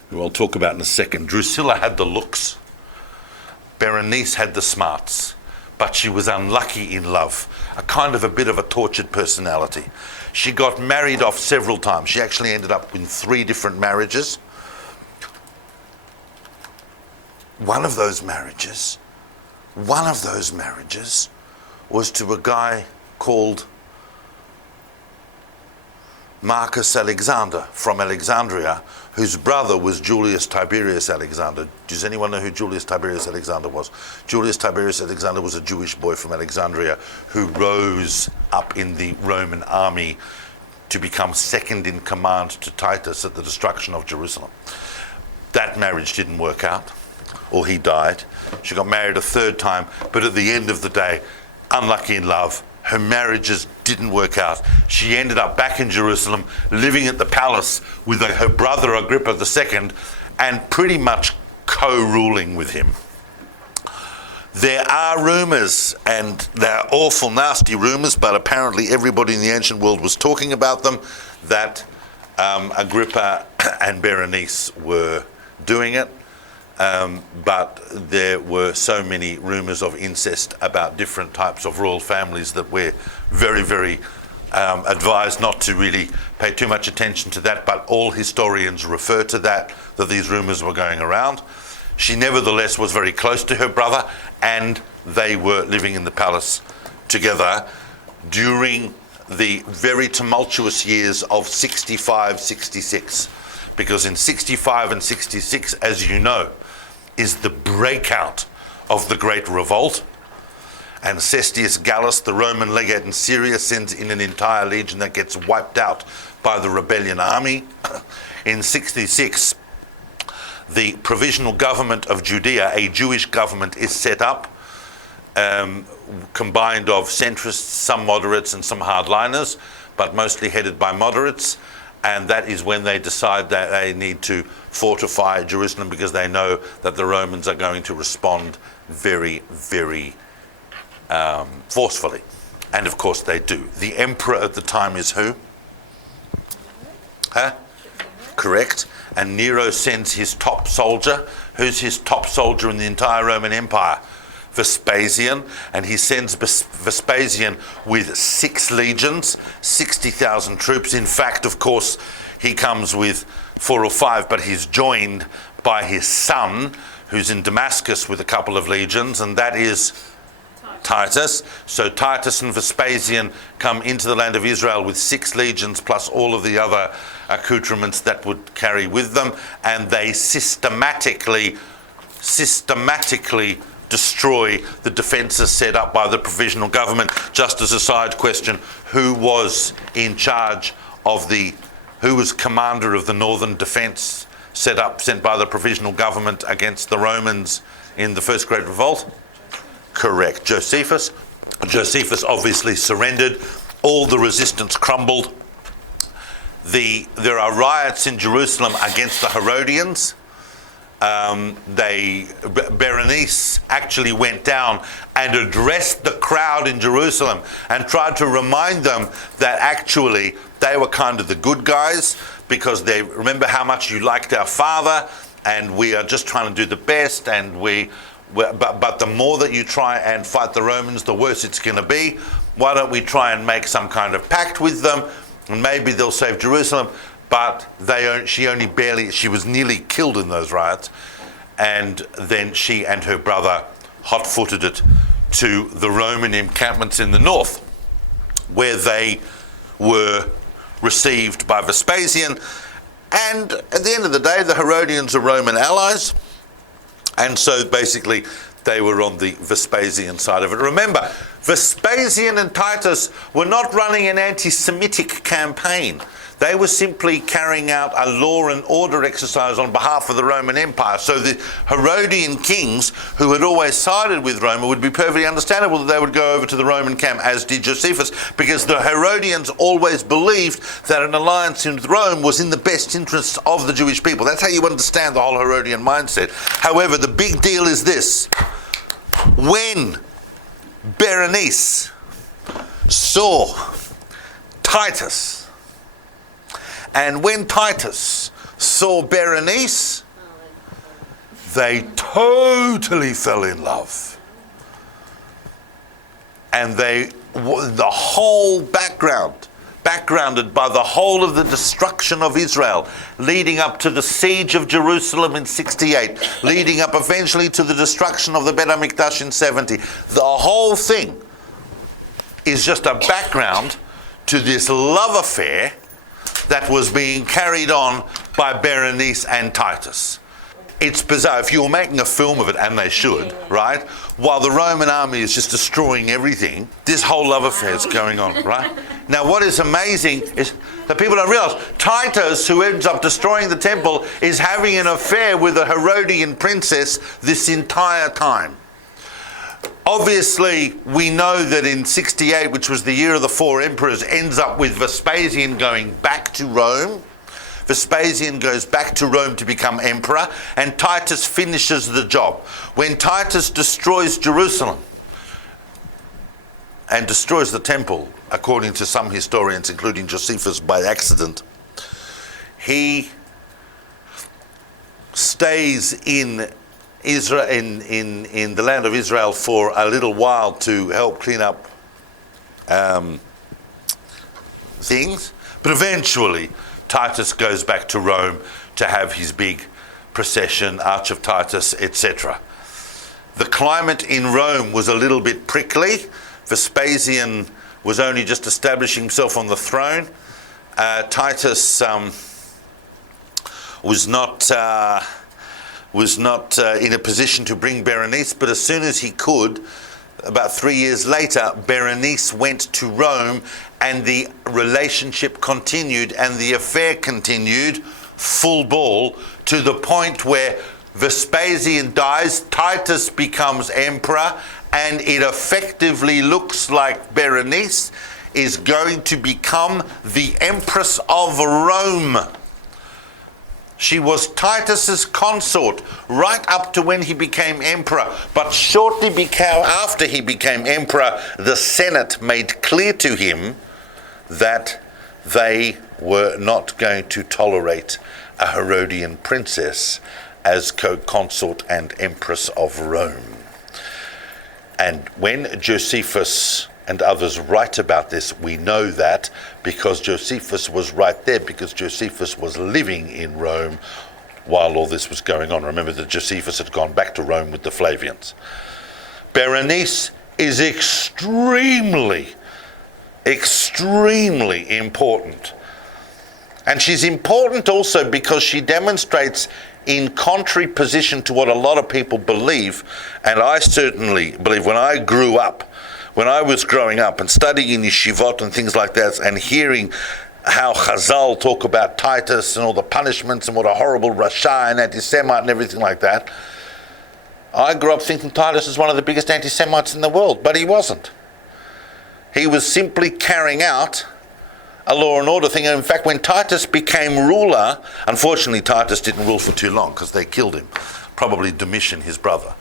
who I'll talk about in a second. Drusilla had the looks. Berenice had the smarts. But she was unlucky in love. A bit of a tortured personality. She got married off several times. She actually ended up in 3 different marriages. One of those marriages was to a guy called Marcus Alexander from Alexandria, whose brother was Julius Tiberius Alexander. Does anyone know who Julius Tiberius Alexander was? Julius Tiberius Alexander was a Jewish boy from Alexandria who rose up in the Roman army to become second in command to Titus at the destruction of Jerusalem. That marriage didn't work out, or he died. She got married a third time, but at the end of the day, unlucky in love, her marriages didn't work out. She ended up back in Jerusalem, living at the palace with her brother Agrippa II, and pretty much co-ruling with him. There are rumours, and they're awful, nasty rumours, but apparently everybody in the ancient world was talking about them, that Agrippa and Berenice were doing it. But there were so many rumours of incest about different types of royal families that we're very, very advised not to really pay too much attention to that, but all historians refer to that these rumours were going around. She nevertheless was very close to her brother, and they were living in the palace together during the very tumultuous years of 65-66, because in 65 and 66, as you know, is the breakout of the Great Revolt. And Cestius Gallus, the Roman legate in Syria, sends in an entire legion that gets wiped out by the rebellion army. In 66, the provisional government of Judea, a Jewish government, is set up, combined of centrists, some moderates and some hardliners, but mostly headed by moderates. And that is when they decide that they need to fortify Jerusalem, because they know that the Romans are going to respond very, very forcefully. And of course they do. The emperor at the time is who? Correct. And Nero sends his top soldier. Who's his top soldier in the entire Roman Empire? Vespasian. And he sends Vespasian with 6 legions, 60,000 troops. In fact, of course, he comes with 4 or 5, but he's joined by his son, who's in Damascus with a couple of legions, and that is Titus. So Titus and Vespasian come into the land of Israel with 6 legions plus all of the other accoutrements that would carry with them, and they systematically destroy the defences set up by the provisional government. Just as a side question, who was in charge of who was commander of the northern defence sent by the provisional government against the Romans in the First Great Revolt? Correct, Josephus. Josephus obviously surrendered. All the resistance crumbled. There are riots in Jerusalem against the Herodians. Berenice actually went down and addressed the crowd in Jerusalem and tried to remind them that actually they were kind of the good guys, because they remember how much you liked our father, and we are just trying to do the best, and but the more that you try and fight the Romans, the worse it's going to be. Why don't we try and make some kind of pact with them, and maybe they'll save Jerusalem. But she was nearly killed in those riots, and then she and her brother hot-footed it to the Roman encampments in the north, where they were received by Vespasian. And at the end of the day, the Herodians are Roman allies, and so basically they were on the Vespasian side of it. Remember, Vespasian and Titus were not running an anti-Semitic campaign. They were simply carrying out a law and order exercise on behalf of the Roman Empire. So the Herodian kings, who had always sided with Rome, would be perfectly understandable that they would go over to the Roman camp, as did Josephus, because the Herodians always believed that an alliance with Rome was in the best interests of the Jewish people. That's how you understand the whole Herodian mindset. However, the big deal is this. When Berenice saw Titus, and when Titus saw Berenice, they totally fell in love. And the whole backgrounded by the whole of the destruction of Israel, leading up to the siege of Jerusalem in 68, leading up eventually to the destruction of the Bet HaMikdash in 70. The whole thing is just a background to this love affair that was being carried on by Berenice and Titus. It's bizarre. If you were making a film of it, and they should, right? While the Roman army is just destroying everything, this whole love affair is going on, right? Now, what is amazing is that people don't realize Titus, who ends up destroying the temple, is having an affair with a Herodian princess this entire time. Obviously, we know that in 68, which was the year of the four emperors, ends up with Vespasian going back to Rome. Vespasian goes back to Rome to become emperor, and Titus finishes the job. When Titus destroys Jerusalem and destroys the temple, according to some historians, including Josephus, by accident, he stays in Israel, in the land of Israel for a little while to help clean up things, but eventually Titus goes back to Rome to have his big procession, Arch of Titus, etc. The climate in Rome was a little bit prickly. Vespasian was only just establishing himself on the throne. Titus was not in a position to bring Berenice, but as soon as he could, about 3 years later, Berenice went to Rome, and the relationship continued and the affair continued full ball to the point where Vespasian dies, Titus becomes emperor, and it effectively looks like Berenice is going to become the Empress of Rome. She was Titus's consort right up to when he became emperor. But shortly after he became emperor, the Senate made clear to him that they were not going to tolerate a Herodian princess as co-consort and empress of Rome. And when Josephus and others write about this, we know that because Josephus was right there, because Josephus was living in Rome while all this was going on. Remember that Josephus had gone back to Rome with the Flavians. Berenice is extremely important. And she's important also because she demonstrates, in contrary position to what a lot of people believe, and I certainly believe when I grew up, when I was growing up and studying in yeshivot and things like that, and hearing how Chazal talk about Titus and all the punishments and what a horrible Rasha and anti-Semite and everything like that, I grew up thinking Titus is one of the biggest anti-Semites in the world, but he wasn't. He was simply carrying out a law and order thing. And in fact, when Titus became ruler, unfortunately Titus didn't rule for too long because they killed him, probably Domitian, his brother.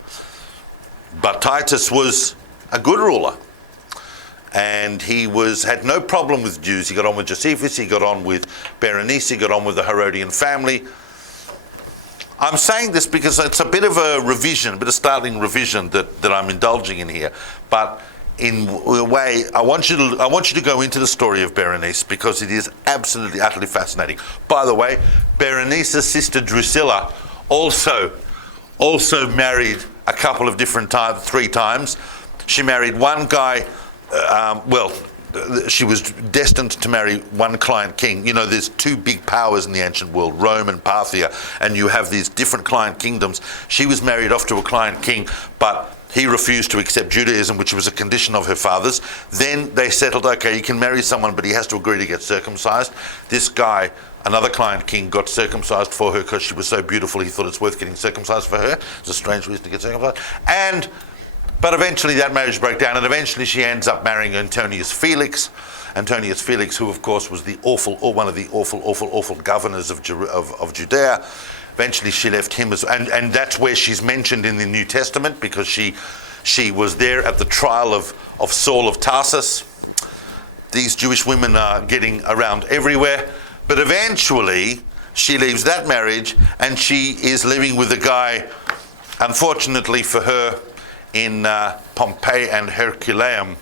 But Titus was a good ruler, and he had no problem with Jews. He got on with Josephus, he got on with Berenice, he got on with the Herodian family. I'm saying this because it's a bit of a revision, a bit of startling revision that I'm indulging in here, but in a way, I want you to go into the story of Berenice because it is absolutely, utterly fascinating. By the way, Berenice's sister Drusilla also married a couple of different times, 3 times. She married one guy, she was destined to marry one client king. You know, there's 2 big powers in the ancient world, Rome and Parthia, and you have these different client kingdoms. She was married off to a client king, but he refused to accept Judaism, which was a condition of her father's. Then they settled, okay, you can marry someone, but he has to agree to get circumcised. This guy, another client king, got circumcised for her because she was so beautiful, he thought it's worth getting circumcised for her. It's a strange reason to get circumcised. But eventually that marriage broke down, and eventually she ends up marrying Antonius Felix. Antonius Felix, who of course was one of the awful governors of Judea. Eventually she left him and that's where she's mentioned in the New Testament, because she was there at the trial of Saul of Tarsus. These Jewish women are getting around everywhere, but eventually she leaves that marriage and she is living with a guy, unfortunately for her, in Pompeii and Herculaneum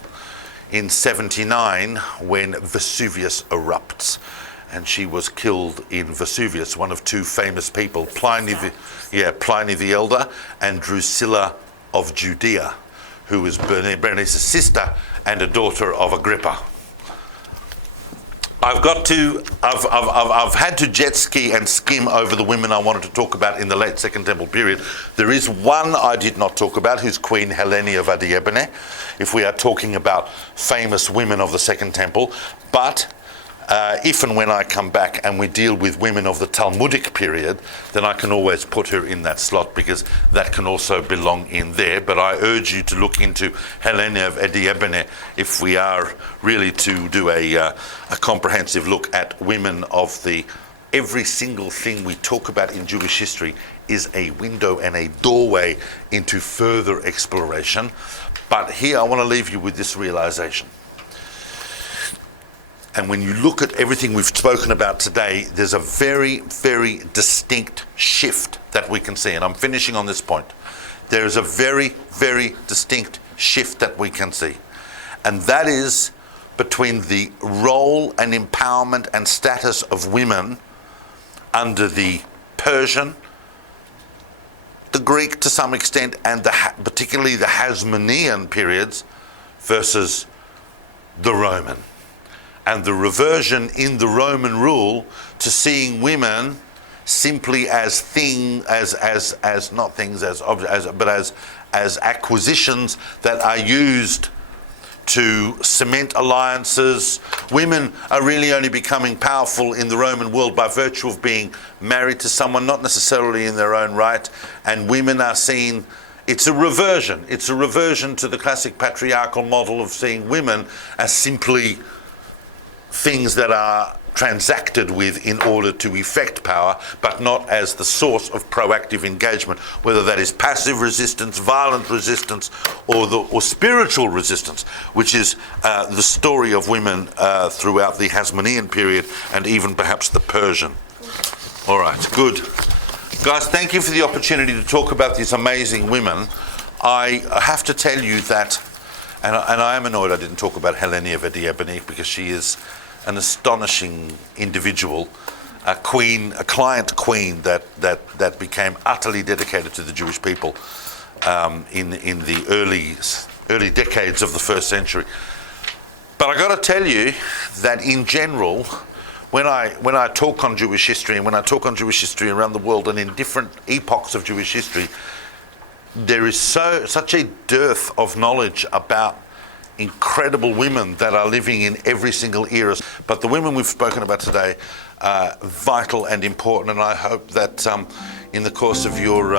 in 79 when Vesuvius erupts. And she was killed in Vesuvius, one of 2 famous people, Pliny the Elder and Drusilla of Judea, who was Berenice's sister and a daughter of Agrippa. I've had to jet ski and skim over the women I wanted to talk about in the late Second Temple period. There is one I did not talk about, who's Queen Helene of Adiabene, if we are talking about famous women of the Second Temple. But if and when I come back and we deal with women of the Talmudic period, then I can always put her in that slot, because that can also belong in there. But I urge you to look into Helene of Adiabene if we are really to do a comprehensive look at women of the... Every single thing we talk about in Jewish history is a window and a doorway into further exploration. But here I want to leave you with this realization. And when you look at everything we've spoken about today, there's a very, very distinct shift that we can see. And I'm finishing on this point. There is a very, very distinct shift that we can see. And that is between the role and empowerment and status of women under the Persian, the Greek to some extent, and particularly the Hasmonean periods versus the Roman. And the reversion in the Roman rule to seeing women simply as acquisitions that are used to cement alliances. Women are really only becoming powerful in the Roman world by virtue of being married to someone, not necessarily in their own right. And women are seen... It's a reversion. It's a reversion to the classic patriarchal model of seeing women as simply things that are transacted with in order to effect power, but not as the source of proactive engagement, whether that is passive resistance, violent resistance, or spiritual resistance, which is the story of women throughout the Hasmonean period and even perhaps the Persian. All right, good. Guys, thank you for the opportunity to talk about these amazing women. I have to tell you that, and I am annoyed I didn't talk about Helene of Adiabene, because she is an astonishing individual, a client queen that became utterly dedicated to the Jewish people in the early decades of the first century. But I got to tell you that in general, when I talk on Jewish history, and when I talk on Jewish history around the world and in different epochs of Jewish history, there is such a dearth of knowledge about incredible women that are living in every single era. But the women we've spoken about today are vital and important, and I hope that in the course of your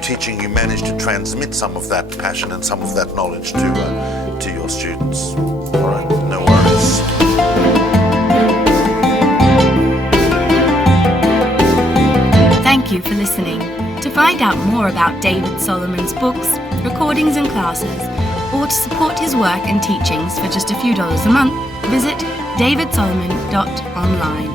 teaching, you manage to transmit some of that passion and some of that knowledge to your students. All right, no worries. Thank you for listening. To find out more about David Solomon's books, recordings and classes, or to support his work and teachings for just a few dollars a month, visit davidsolomon.online.